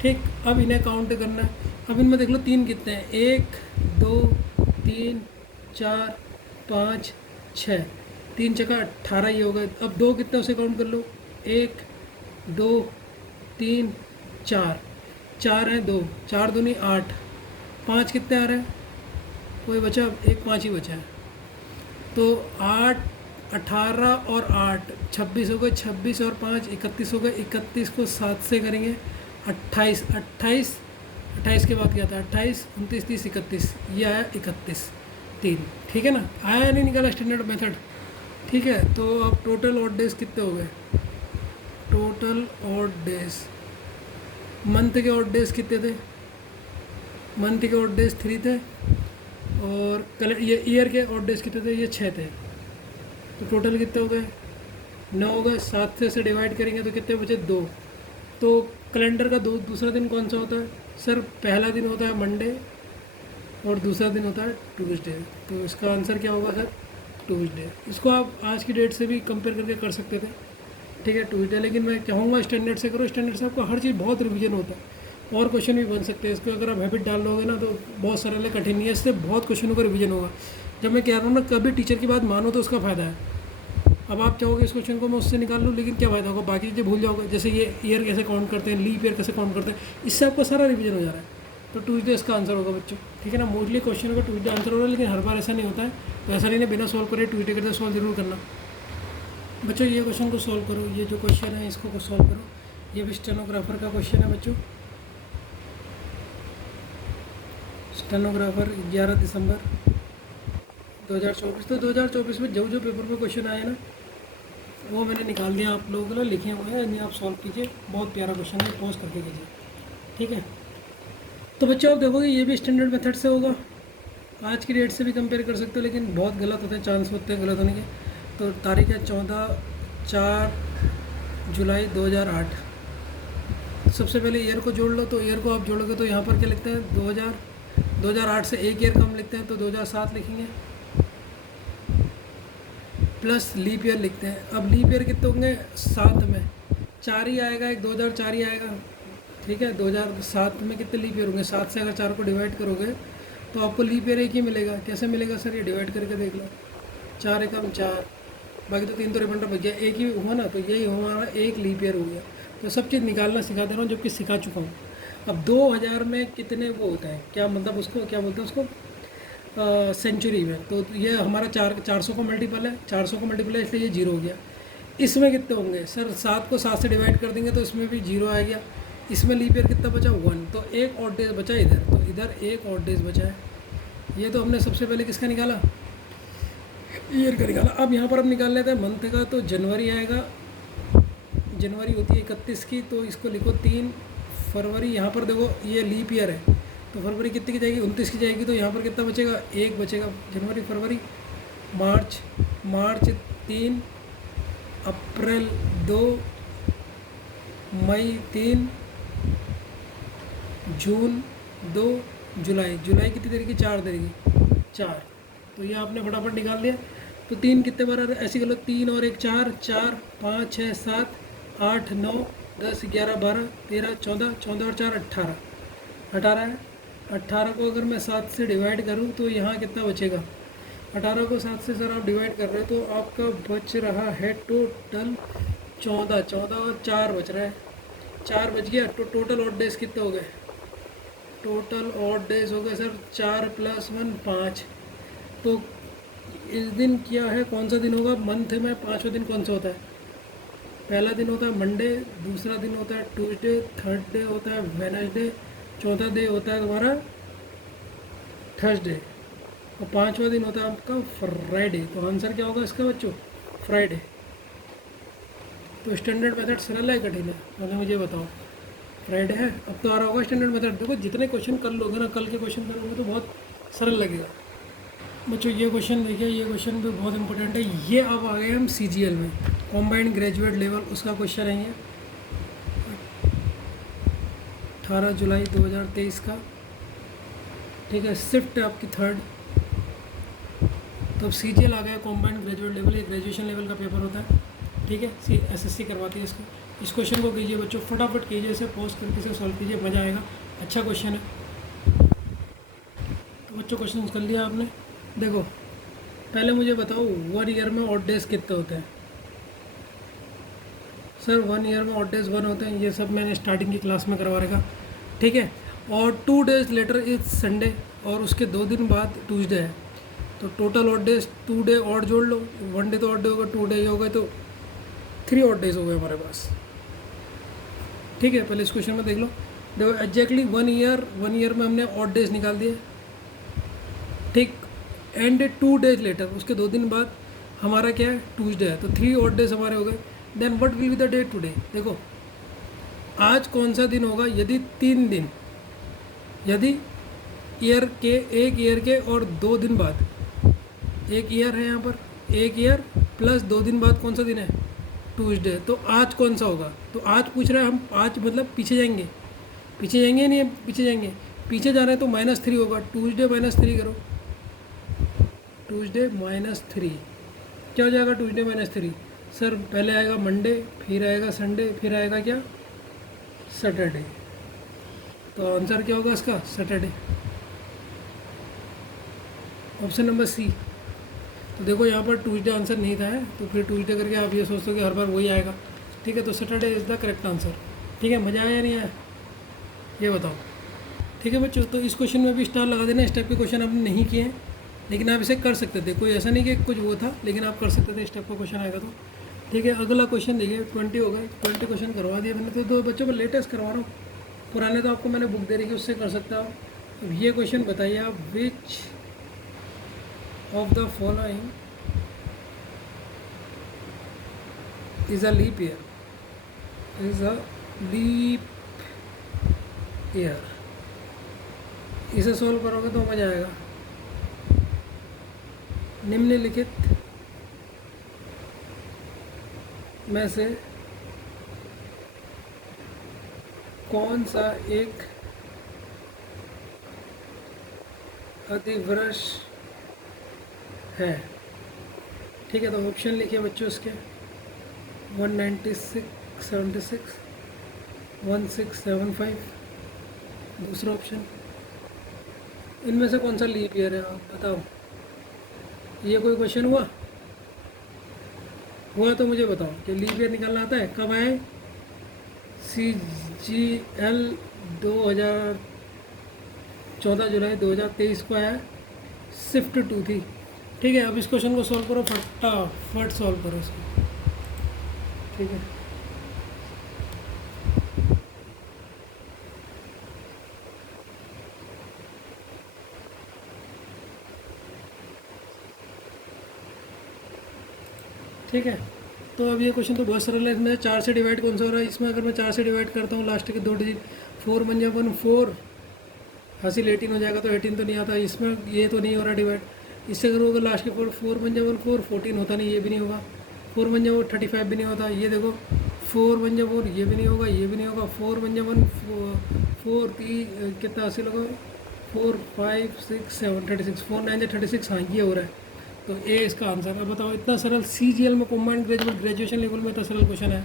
ठीक, अब इन्हें काउंट करना है। अब इनमें देख लो 3 कितने हैं? 1 2 3 4 5 6, 3 × 18 ये हो गए। अब 2 कितने उसे काउंट कर लो, 1 2 3 4, 4 हैं 2, 4 दूनी 8, 5 कितने आ रहे हैं? कोई बचा? एक 5 ही बचा है। तो 8 18 और 8 26 हो गए, 26 और 5 31 हो गए। 31 को 7 से करेंगे 28, 28 के बाद क्या था? 28 29 30 31, ये आया 31 3, ठीक है ना। आया नहीं निकाला स्टैंडर्ड मेथड, ठीक है। तो अब टोटल ऑड डेज कितने हो गए? टोटल ऑड डेज, मंथ के ऑड डेज कितने थे? मंथ के ऑड डेज 3 थे और ये ईयर के ऑड डेज कितने थे? ये 6 थे। तो टोटल कितने हो गए? 9 हो गए। 7 से डिवाइड करेंगे तो कितने बचे? 2। तो कैलेंडर का दूसरा दिन कौन सा होता है? सर पहला दिन होता है मंडे और दूसरा दिन होता है ट्यूसडे। तो इसका आंसर क्या होगा सर? ट्यूसडे। इसको आप आज की डेट से भी कंपेयर करके कर सकते थे, ठीक है, ट्यूसडे। लेकिन मैं चाहूँगा स्टैंडर्ड से करो, स्टैंडर्ड से आपको हर चीज़ बहुत रिवीजन होता है और क्वेश्चन भी बन सकते हैं। इसको अगर आप हैबिट डाल लोगे ना तो बहुत सरल है, कठिन नहीं है, इससे बहुत क्वेश्चनों का रिवीजन होगा। जब मैं कह रहा हूँ ना, कभी टीचर की बात मानो तो उसका फ़ायदा है। अब आप चाहोगे इस क्वेश्चन को मैं उससे निकाल लूँ, लेकिन क्या फ़ायदा होगा? बाकी चीज़ें भूल जाओगे, जैसे ये ईयर कैसे काउंट करते हैं, लीप ईयर कैसे काउंट करते हैं, इससे आपका सारा रिवीजन हो जा रहा है। तो ट्यूसडे इसका आंसर होगा बच्चों, ठीक है ना। मोस्टली क्वेश्चन का ट्यूसडे आंसर हो रहा है, लेकिन हर बार ऐसा नहीं होता है, तो ऐसा नहीं है बिना सॉल्व करे ट्यूसडे करते सॉल्व जरूर करना। बच्चों ये क्वेश्चन को सॉल्व करो, ये जो क्वेश्चन है इसको सॉल्व करो, ये भी स्टेनोग्राफर का क्वेश्चन है बच्चों। स्टेनोग्राफर 11 दिसंबर 2024। तो 2024 में जो पेपर में क्वेश्चन आए ना वो मैंने निकाल दिया, आप लोगों के लिए लिखे हुए हैं, इन्हें आप सॉल्व कीजिए। बहुत प्यारा क्वेश्चन है, पॉज करके कीजिए, ठीक है। तो बच्चों आप देखोगे ये भी स्टैंडर्ड मेथड से होगा, आज की डेट से भी कंपेयर कर सकते हो, लेकिन बहुत गलत होते हैं, चांस होते हैं गलत होने के। तो तारीख है 14 जुलाई 2008। सबसे पहले ईयर को जोड़ लो, तो ईयर को आप जोड़ोगे तो यहाँ पर क्या लिखते हैं 2008 से एक ईयर कम लिखते हैं तो 2007 लिखेंगे, प्लस लीप ईयर लिखते हैं। अब लीप ईयर कितने होंगे 7 में 4 ही आएगा, एक 2004 ही आएगा, ठीक है। 2007 में कितने लीप ईयर होंगे, 7 से अगर 4 को डिवाइड करोगे तो आपको लीप ईयर एक ही मिलेगा। कैसे मिलेगा सर, ये डिवाइड करके देख लो, 4 एकम 4, बाकी तो 3 तो रिमाइंडर बच गया, एक ही हुआ ना, तो यही हमारा एक लीप ईयर हो गया। तो सब चीज़ निकालना सिखा दे रहा हूँ, जबकि सिखा चुका हूँ। अब 2000 में कितने वो होता है, क्या मतलब उसको क्या बोलते हैं उसको सेंचुरी में, तो ये हमारा 400 का मल्टीपल है, 400 का मल्टीपल है, इसलिए ये 0 हो गया। इसमें कितने होंगे सर, 7 को 7 से डिवाइड कर देंगे तो इसमें भी 0 आ गया। इसमें लीप ईयर कितना बचा 1, तो एक ऑड डेज बचा इधर, तो इधर एक ऑड डेज बचा है। ये तो हमने सबसे पहले किसका निकाला, ईयर का निकाला। अब यहाँ पर हम निकाल लेते हैं मंथ का, तो जनवरी आएगा, जनवरी होती है 31 की, तो इसको लिखो 3 फरवरी। यहाँ पर देखो ये लीप ईयर है, तो फरवरी कितनी की जाएगी 29 की जाएगी, तो यहाँ पर कितना बचेगा, एक बचेगा। जनवरी फरवरी मार्च 3, अप्रैल 2, मई 3, जून 2, जुलाई कितनी देर की 4 देर की 4। तो ये आपने फटाफट निकाल लिया। तो 3 कितने बार ऐसे कर लो, 3 और 1 4, 4 5 6 7 8 9 10 11 12 13 14, 14 और 4 18 है। 18 को अगर मैं 7 से डिवाइड करूं तो यहाँ कितना बचेगा, 18 को 7 से सर आप डिवाइड कर रहे हो तो आपका बच रहा है टोटल 14 और 4 बच रहा है, 4 बच गया। तो टोटल ऑड डेज कितने हो गए, टोटल ऑड डेज हो गए सर 4 + 1 5। तो इस दिन क्या है, कौन सा दिन होगा मंथ में, 5वां दिन कौन सा होता है, पहला दिन होता है मंडे, दूसरा दिन होता है ट्यूसडे, थर्ड डे होता है वेडनेसडे, चौथा डे होता है तुम्हारा थर्सडे, और 5वां दिन होता है आपका फ्राइडे। तो आंसर क्या होगा इसका बच्चों, फ्राइडे। तो स्टैंडर्ड मेथड सरल है कठिन है, पहले मुझे बताओ। फ्राइडे है। अब तो आ रहा होगा स्टैंडर्ड मेथड। देखो जितने क्वेश्चन कर लोगे ना, कल के क्वेश्चन करोगे तो बहुत सरल लगेगा बच्चों। ये क्वेश्चन देखिए, ये क्वेश्चन भी बहुत इंपॉर्टेंट है। ये अब आ गए हम CGL में, कॉम्बाइंड ग्रेजुएट लेवल, उसका क्वेश्चन है ये 18 जुलाई 2023 का, ठीक है। शिफ्ट है आपकी 3rd। तो अब CGL आ गया, कॉम्बाइंड ग्रेजुएट लेवल, ये ग्रेजुएशन लेवल का पेपर होता है, ठीक है। SSC करवाती है इसको। इस क्वेश्चन को कीजिए बच्चों, फटाफट कीजिए, इसे पोस्ट करके इसे सॉल्व कीजिए, मज़ा आएगा, अच्छा क्वेश्चन है। तो बच्चों क्वेश्चन कर लिया आपने। देखो पहले मुझे बताओ 1 ईयर में ऑड डेज कितने होते हैं सर, 1 ईयर में ऑड डेज 1 होते हैं, ये सब मैंने स्टार्टिंग की क्लास में करवा रखा, ठीक है। और 2 डेज लेटर इज संडे, और उसके 2 दिन बाद ट्यूसडे है। तो टोटल ऑड डेज 2 डे और जोड़ लो, 1 डे तो ऑड डे होगा, 2 डे हो गए, तो 3 ऑड डेज हो गए हमारे पास, ठीक है। पहले इस क्वेश्चन में देख लो, देखो एग्जैक्टली 1 ईयर में हमने ऑड डेज निकाल दिए, ठीक। एंड 2 डेज लेटर, उसके 2 दिन बाद हमारा क्या है ट्यूसडे है, तो 3 ऑड डेज हमारे हो गए। Then what will be the day today, देखो आज कौन सा दिन होगा, यदि 3 दिन, यदि ईयर के, एक ईयर के और 2 दिन बाद, एक ईयर है यहाँ पर, एक ईयर प्लस 2 दिन बाद कौन सा दिन है ट्यूसडे, तो आज कौन सा होगा। तो आज पूछ रहे हैं हम, आज मतलब पीछे जाएंगे नहीं, पीछे जाएंगे, पीछे जा रहे हैं तो -3 होगा, ट्यूसडे -3 करो, ट्यूसडे -3 क्या हो जाएगा, ट्यूसडे -3 सर, पहले आएगा मंडे, फिर आएगा संडे, फिर आएगा क्या सैटरडे। तो आंसर क्या होगा इसका, सैटरडे, ऑप्शन नंबर सी। तो देखो यहाँ पर ट्यूसडे आंसर नहीं था है, तो फिर ट्यूसडे करके आप ये सोचते हो कि हर बार वही आएगा, ठीक है। तो Saturday is the correct answer, ठीक है। मज़ा आया या नहीं आया ये बताओ, ठीक है बच्चों, तो इस क्वेश्चन में भी स्टार लगा देना। इस टाइप के क्वेश्चन आपने नहीं किए हैं, लेकिन आप इसे कर सकते थे, कोई ऐसा नहीं कि कुछ वो था, लेकिन आप कर सकते थे इस टाइप का क्वेश्चन आएगा तो। ठीक है, अगला क्वेश्चन देखिए, 20 हो गए, 20 क्वेश्चन करवा दिए मैंने, तो 2 बच्चों को लेटेस्ट करवा रहा हूँ, पुराने तो आपको मैंने बुक दे रही है, उससे कर सकता हूँ। अब ये क्वेश्चन बताइए आप, which of the following is a leap year, is a leap year. इसे सॉल्व करोगे तो मजा आएगा। निम्नलिखित में से कौन सा एक अधिवर्ष है? ठीक है, तो ऑप्शन लिखिए बच्चों इसके, 196, 76, 1675। दूसरा ऑप्शन, इनमें से कौन सा लीप ईयर है, आप बताओ। ये कोई क्वेश्चन हुआ तो मुझे बताओ कि लीप ईयर निकालना आता है, कब आए? CGL 14 जुलाई 2023 को आया, शिफ्ट 2 थी। ठीक है, अब इस क्वेश्चन को सॉल्व करो, फटाफट सॉल्व करो इसको। ठीक है, ठीक है, तो अब ये क्वेश्चन तो बहुत सरल है। इसमें 4 से डिवाइड कौन सा हो रहा है? इसमें अगर मैं 4 से डिवाइड करता हूँ, लास्ट के 2 डिजिट, 4 बन जाए 1, 4 हासिल 18 हो जाएगा, तो 18 तो नहीं आता इसमें, ये तो नहीं हो रहा डिवाइड। इससे अगर होगा लास्ट के 4 बन जाए 1, 4 14 होता नहीं, ये भी नहीं होगा। 4 बन जाए 35 भी नहीं होता, ये देखो 4 बन जाए 4, ये भी नहीं होगा, ये भी नहीं होगा। 4 बन जाए 1, 4 कितना हासिल होगा? 4 5 6 7 36, 4 9 जा 36, हाँ ये हो रहा है, तो ए इसका आंसर है। बताओ, इतना सरल CGL में, कॉम्बाइंड ग्रेजुएशन लेवल में इतना सरल क्वेश्चन है।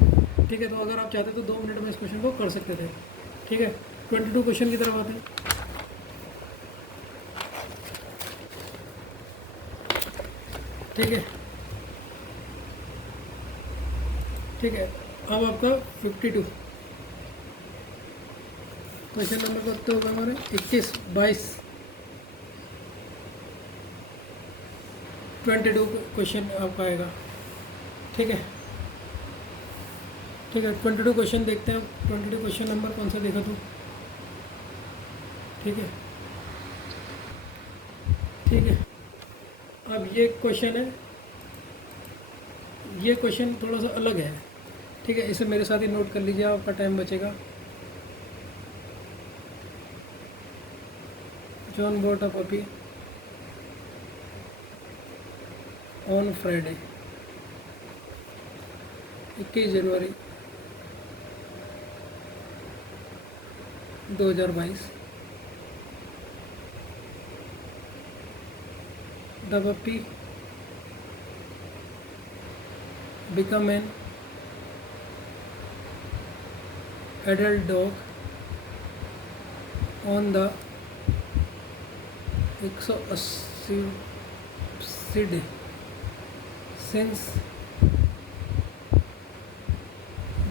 ठीक है, तो अगर आप चाहते तो 2 मिनट में इस क्वेश्चन को कर सकते थे। ठीक है, 22 क्वेश्चन की तरफ आते हैं। ठीक है, ठीक है, अब आपका 52 क्वेश्चन नंबर करते होगा हमारे 21, 22, 22 क्वेश्चन आपका आएगा। ठीक है, ठीक है, 22 क्वेश्चन देखते हैं। 22 क्वेश्चन नंबर कौन सा देखा तू? ठीक है, ठीक है, अब ये क्वेश्चन है, ये क्वेश्चन थोड़ा सा अलग है। ठीक है, इसे मेरे साथ ही नोट कर लीजिए, आपका टाइम बचेगा। John bought a puppy on Friday, 21 January 2022। The puppy become an adult dog on the 180 day since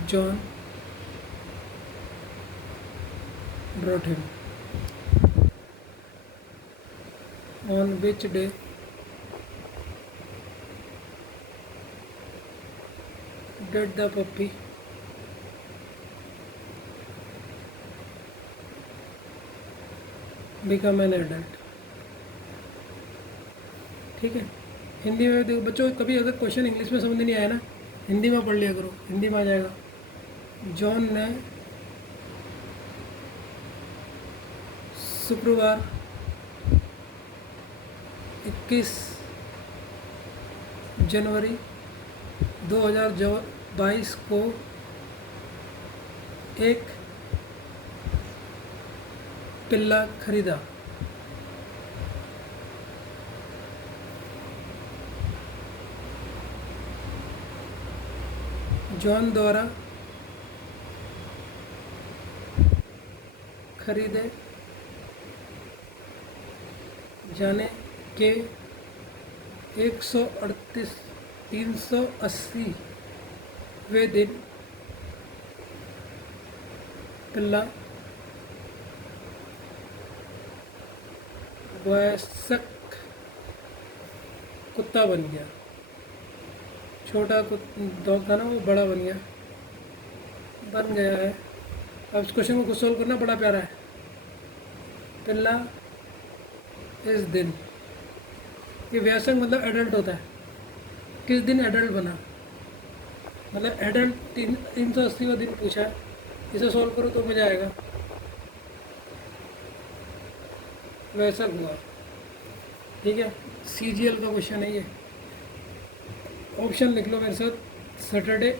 John brought him. On which day did the puppy become an adult? ठीक है, हिंदी में देखो बच्चों, कभी अगर क्वेश्चन इंग्लिश में समझ नहीं आया ना, हिंदी में पढ़ लिया करो, हिंदी में आ जाएगा। जॉन ने शुक्रवार 21 जनवरी 2022 को एक पिल्ला खरीदा। जॉन द्वारा खरीदे जाने के 380वें दिन पिल्ला वयस्क कुत्ता बन गया, छोटा डॉग था ना वो बड़ा बन गया है। अब इस क्वेश्चन को खुद सोल्व करना, बड़ा प्यारा है। पिल्ला इस दिन, ये वयस्क मतलब एडल्ट होता है, किस दिन एडल्ट बना, मतलब एडल्ट 380वां दिन पूछा है। इसे सोल्व करो तो मज़ा आएगा। वयस्क हुआ, ठीक है, CGL का क्वेश्चन है ये। ऑप्शन लिख लो मेरे साथ, Saturday,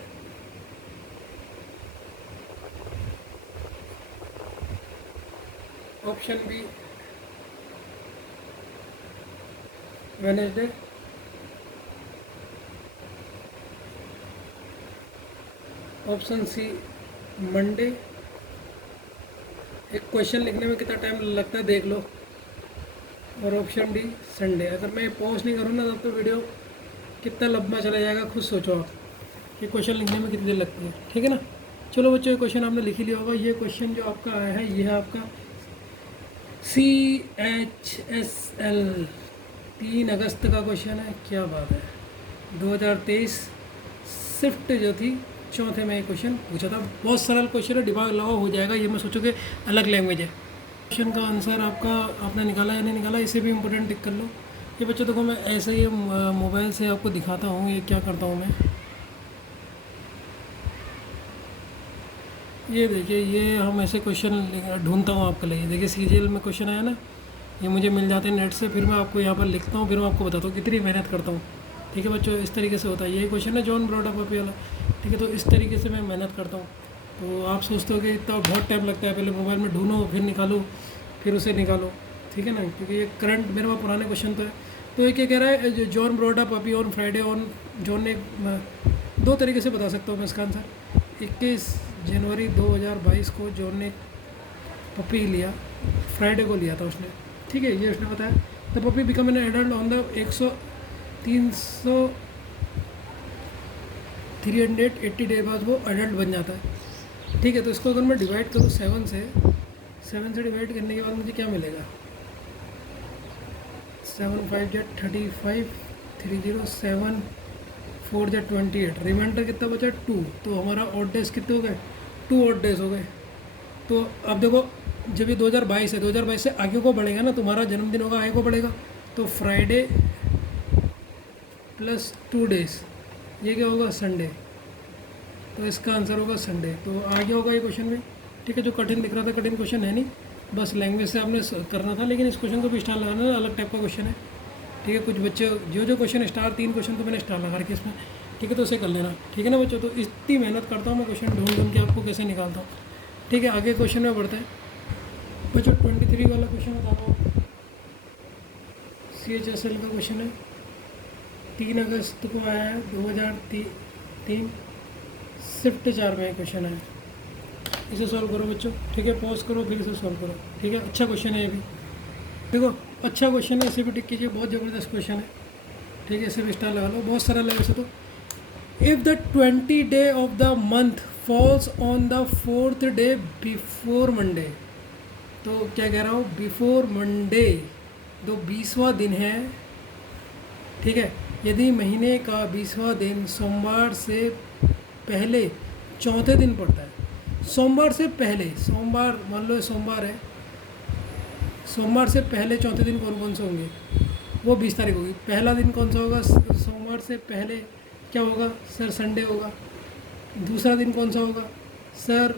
option B Wednesday, option C Monday. एक क्वेश्चन लिखने में कितना टाइम लगता है देख लो। और ऑप्शन डी संडे। अगर मैं पॉज नहीं करूँ ना तब तो वीडियो कितना लंबा चला जाएगा, खुद सोचो आप कि क्वेश्चन लिखने में कितनी देर लगती है, ठीक है ना। चलो बच्चों, ये क्वेश्चन आपने लिख ही लिया होगा। ये क्वेश्चन जो आपका आया है ये है आपका CHSL 3 अगस्त का क्वेश्चन है। क्या बात है, 2023 शिफ्ट जो थी चौथे में ये क्वेश्चन पूछा था। बहुत सरल क्वेश्चन है, दिमाग लगाओ हो जाएगा। ये मैं सोचो कि अलग लैंग्वेज है। क्वेश्चन का आंसर आपका आपने निकाला या नहीं निकाला, इसे भी इम्पोर्टेंट टिक कर लो। ये बच्चों देखो, मैं ऐसे ही मोबाइल से आपको दिखाता हूँ। ये क्या करता हूँ मैं, ये देखिए, ये हम ऐसे क्वेश्चन ढूंढता हूँ आपके लिए। देखिए CGL में क्वेश्चन आया ना, ये मुझे मिल जाते हैं नेट से, फिर मैं आपको यहाँ पर लिखता हूँ, फिर मैं आपको बताता हूँ कितनी मेहनत करता हूँ। ठीक है बच्चों, इस तरीके से होता है। ये क्वेश्चन है जॉन ब्रॉड अप वाला, ठीक है। तो इस तरीके से मैं मेहनत करता हूँ। तो आप सोचते हो कि इतना बहुत टाइम लगता है, पहले मोबाइल में ढूंढो, फिर निकालो, फिर उसे निकालो, ठीक है ना, क्योंकि ये करंट मेरे पास पुराने क्वेश्चन तो है। तो ये क्या कह रहा है, जो जॉन ब्रॉड अप अभी ऑन फ्राइडे ऑन जॉन ने, दो तरीके से बता सकता हूँ मैं इसका आंसर। 21 जनवरी 2022 को जॉन ने पपी लिया, फ्राइडे को लिया था उसने, ठीक है, ये उसने बताया। The puppy become an adult on the 380 day बाद वो एडल्ट बन जाता है, ठीक है। तो इसको अगर मैं डिवाइड करूँ 7 से डिवाइड करने के बाद मुझे क्या मिलेगा, 7 5 × 35, 3 0 7 4 × 28, रिमाइंडर कितना बचा 2। तो हमारा ऑड डेज कितने हो गए, 2 ऑड डेज हो गए। तो अब देखो, जब ये 2022 है, 2022 से आगे को बढ़ेगा ना, तुम्हारा जन्मदिन होगा आगे को बढ़ेगा, तो फ्राइडे प्लस 2 डेज, ये क्या होगा, संडे। तो इसका आंसर होगा संडे। तो आगे होगा ये क्वेश्चन में, ठीक है। जो कठिन दिख रहा था, कठिन क्वेश्चन है नहीं, बस लैंग्वेज से आपने करना था। लेकिन इस क्वेश्चन को भी स्टार लगाना, अलग टाइप का क्वेश्चन है, ठीक है। कुछ बच्चे जो क्वेश्चन स्टार, 3 क्वेश्चन तो मैंने स्टार लगा रखे इसमें, ठीक है। तो उसे कर लेना, ठीक है ना बच्चों। तो इतनी मेहनत करता हूँ मैं, क्वेश्चन ढूंढ के आपको कैसे निकालता हूँ, ठीक है। आगे क्वेश्चन में बढ़ते हैं बच्चों। 23 वाला क्वेश्चन बता रहा हूँ, CHSL का क्वेश्चन है, 3 अगस्त को आया है 2003, शिफ्ट 4 में क्वेश्चन है। इसे सॉल्व करो बच्चों, ठीक है। पॉज करो, फिर इसे सॉल्व करो, ठीक है। अच्छा क्वेश्चन है ये भी, देखो अच्छा क्वेश्चन है, इसे भी टिक कीजिए। बहुत ज़बरदस्त क्वेश्चन है, ठीक है। इसे भी स्टार लगा लो, बहुत सरल है वैसे तो। If the 20 day of the month falls on the 4th day before Monday, तो क्या कह रहा हूँ, बिफोर मंडे, तो 20वां दिन है, ठीक है। यदि महीने का 20वां दिन सोमवार से पहले चौथे दिन पड़ता है, सोमवार से पहले, सोमवार मान लो सोमवार है, सोमवार से पहले चौथे दिन कौन कौन से होंगे, वो 20 तारीख होगी। पहला दिन कौन सा होगा, सोमवार से पहले क्या होगा सर, संडे होगा। दूसरा दिन कौन सा होगा सर,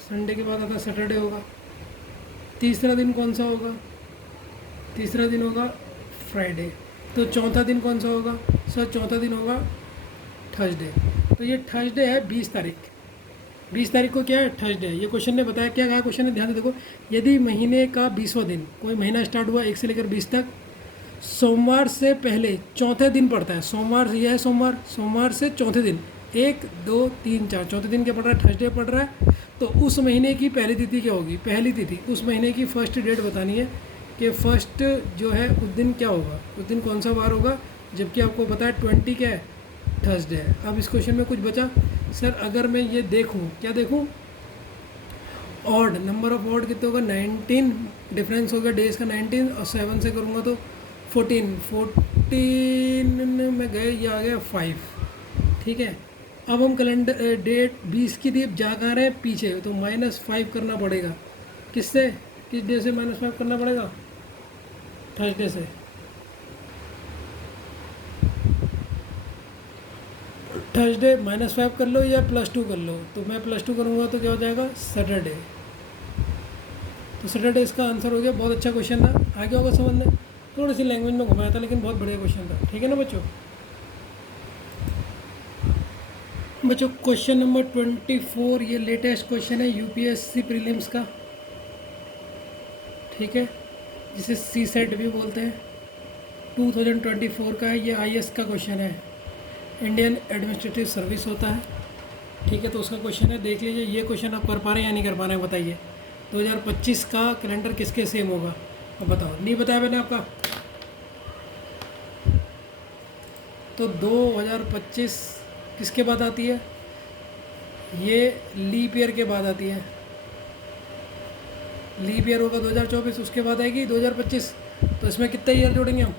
संडे के बाद आता सैटरडे होगा। तीसरा दिन कौन सा होगा, तीसरा दिन होगा फ्राइडे। तो चौथा दिन कौन सा होगा सर, चौथा दिन होगा थर्सडे। तो ये थर्सडे है 20 तारीख, 20 तारीख को क्या है, थर्सडे है। ये क्वेश्चन ने बताया, क्या कहा क्वेश्चन ने, ध्यान से देखो। यदि महीने का 20वां दिन, कोई महीना स्टार्ट हुआ 1 से लेकर 20 तक, सोमवार से पहले चौथे दिन पड़ता है, सोमवार ये है, सोमवार से चौथे दिन, 1 2 3 4 चौथे दिन क्या पड़ रहा है, थर्सडे पड़ रहा है। तो उस महीने की पहली तिथि क्या होगी, पहली तिथि, उस महीने की फर्स्ट डेट बतानी है कि फर्स्ट जो है उस दिन क्या होगा, उस दिन कौन सा वार होगा। जबकि आपको पता है 20 क्या है, थर्सडे है। अब इस क्वेश्चन में कुछ बचा सर, अगर मैं ये देखूं, क्या देखूं, ऑड, नंबर ऑफ ऑड कितने होगा 19, डिफरेंस हो गया डेज का 19 और 7 से करूँगा तो 14, 14 में गए, ये आ गया 5। ठीक है, अब हम कैलेंडर डेट 20 की थी, अब जा कहाँ रहे हैं पीछे, तो -5 करना पड़ेगा। किससे, किस डे से -5 करना पड़ेगा, थर्सडे से। थर्सडे -5 कर लो या +2 कर लो, तो मैं +2 करूँगा तो क्या हो जाएगा सैटरडे। तो सैटरडे इसका आंसर हो गया। बहुत अच्छा क्वेश्चन था, आगे होगा समझ में, थोड़ी सी लैंग्वेज में घुमाया था लेकिन बहुत बढ़िया क्वेश्चन था। ठीक है ना बच्चों। बच्चों क्वेश्चन नंबर 24, ये लेटेस्ट क्वेश्चन है यूपीएससी प्रीलिम्स का। ठीक है, जिसे सी सेट भी बोलते हैं, 2024 का है। ये आईएएस का क्वेश्चन है, इंडियन एडमिनिस्ट्रेटिव सर्विस होता है। ठीक है, तो उसका क्वेश्चन है, देख लीजिए। ये क्वेश्चन आप कर पा रहे हैं या नहीं कर पा रहे हैं बताइए। 2025 का कैलेंडर किसके सेम होगा, अब बताओ। नहीं बताया मैंने आपका, तो 2025 किसके बाद आती है, ये लीप ईयर के बाद आती है। लीप ईयर होगा 2024, उसके बाद आएगी 2025। तो इसमें कितने ईयर जोड़ेंगे हम,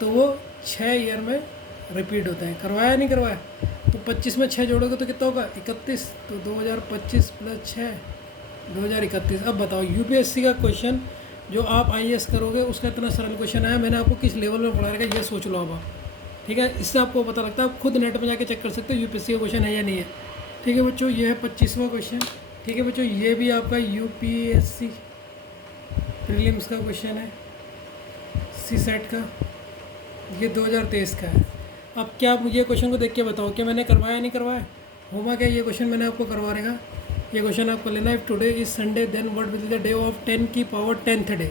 तो वो 6 ईयर में रिपीट होते हैं। करवाया नहीं करवाया, तो 25 में 6 जोड़ोगे तो कितना होगा 31, तो 2025 + 6 2031। अब बताओ यूपीएससी का क्वेश्चन जो आप आईएएस करोगे उसका इतना सरल क्वेश्चन आया, मैंने आपको किस लेवल में पढ़ाएगा ये सोच लो अब आप। ठीक है, इससे आपको पता लगता है, आप खुद नेट में जाके चेक कर सकते हो यूपीएससी का क्वेश्चन है या नहीं है। ठीक है बच्चों, ये है 25वां क्वेश्चन। ठीक है बच्चों, ये भी आपका यूपीएससी प्रीलिम्स का क्वेश्चन है, सी सेट का, ये 2023 का है। अब क्या आप मुझे क्वेश्चन को देख के बताओ कि मैंने करवाया नहीं करवाया, होगा क्या ये क्वेश्चन मैंने आपको करवा रहेगा। ये क्वेश्चन आपको लेना है, today is Sunday then what will the day of 10 की पावर 10th डे।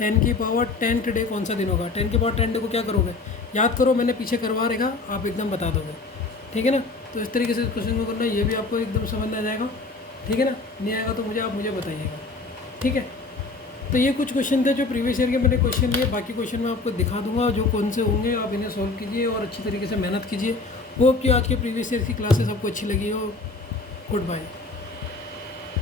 10 की पावर 10th डे कौन सा दिन होगा, 10 की पावर 10 डे को क्या करोगे, याद करो, मैंने पीछे करवा रहेगा, आप एकदम बता दोगे। ठीक है ना, तो इस तरीके से क्वेश्चन को करना है, ये भी आपको एकदम समझ में आ जाएगा। ठीक है ना, नहीं आएगा तो आप मुझे बताइएगा। ठीक है, तो ये कुछ क्वेश्चन थे जो प्रीवियस ईयर के मैंने क्वेश्चन लिए, बाकी क्वेश्चन मैं आपको दिखा दूंगा जो कौन से होंगे, आप इन्हें सॉल्व कीजिए और अच्छी तरीके से मेहनत कीजिए। होप कि आज के प्रीवियस ईयर की क्लासेस आपको अच्छी लगी हो। Good bye.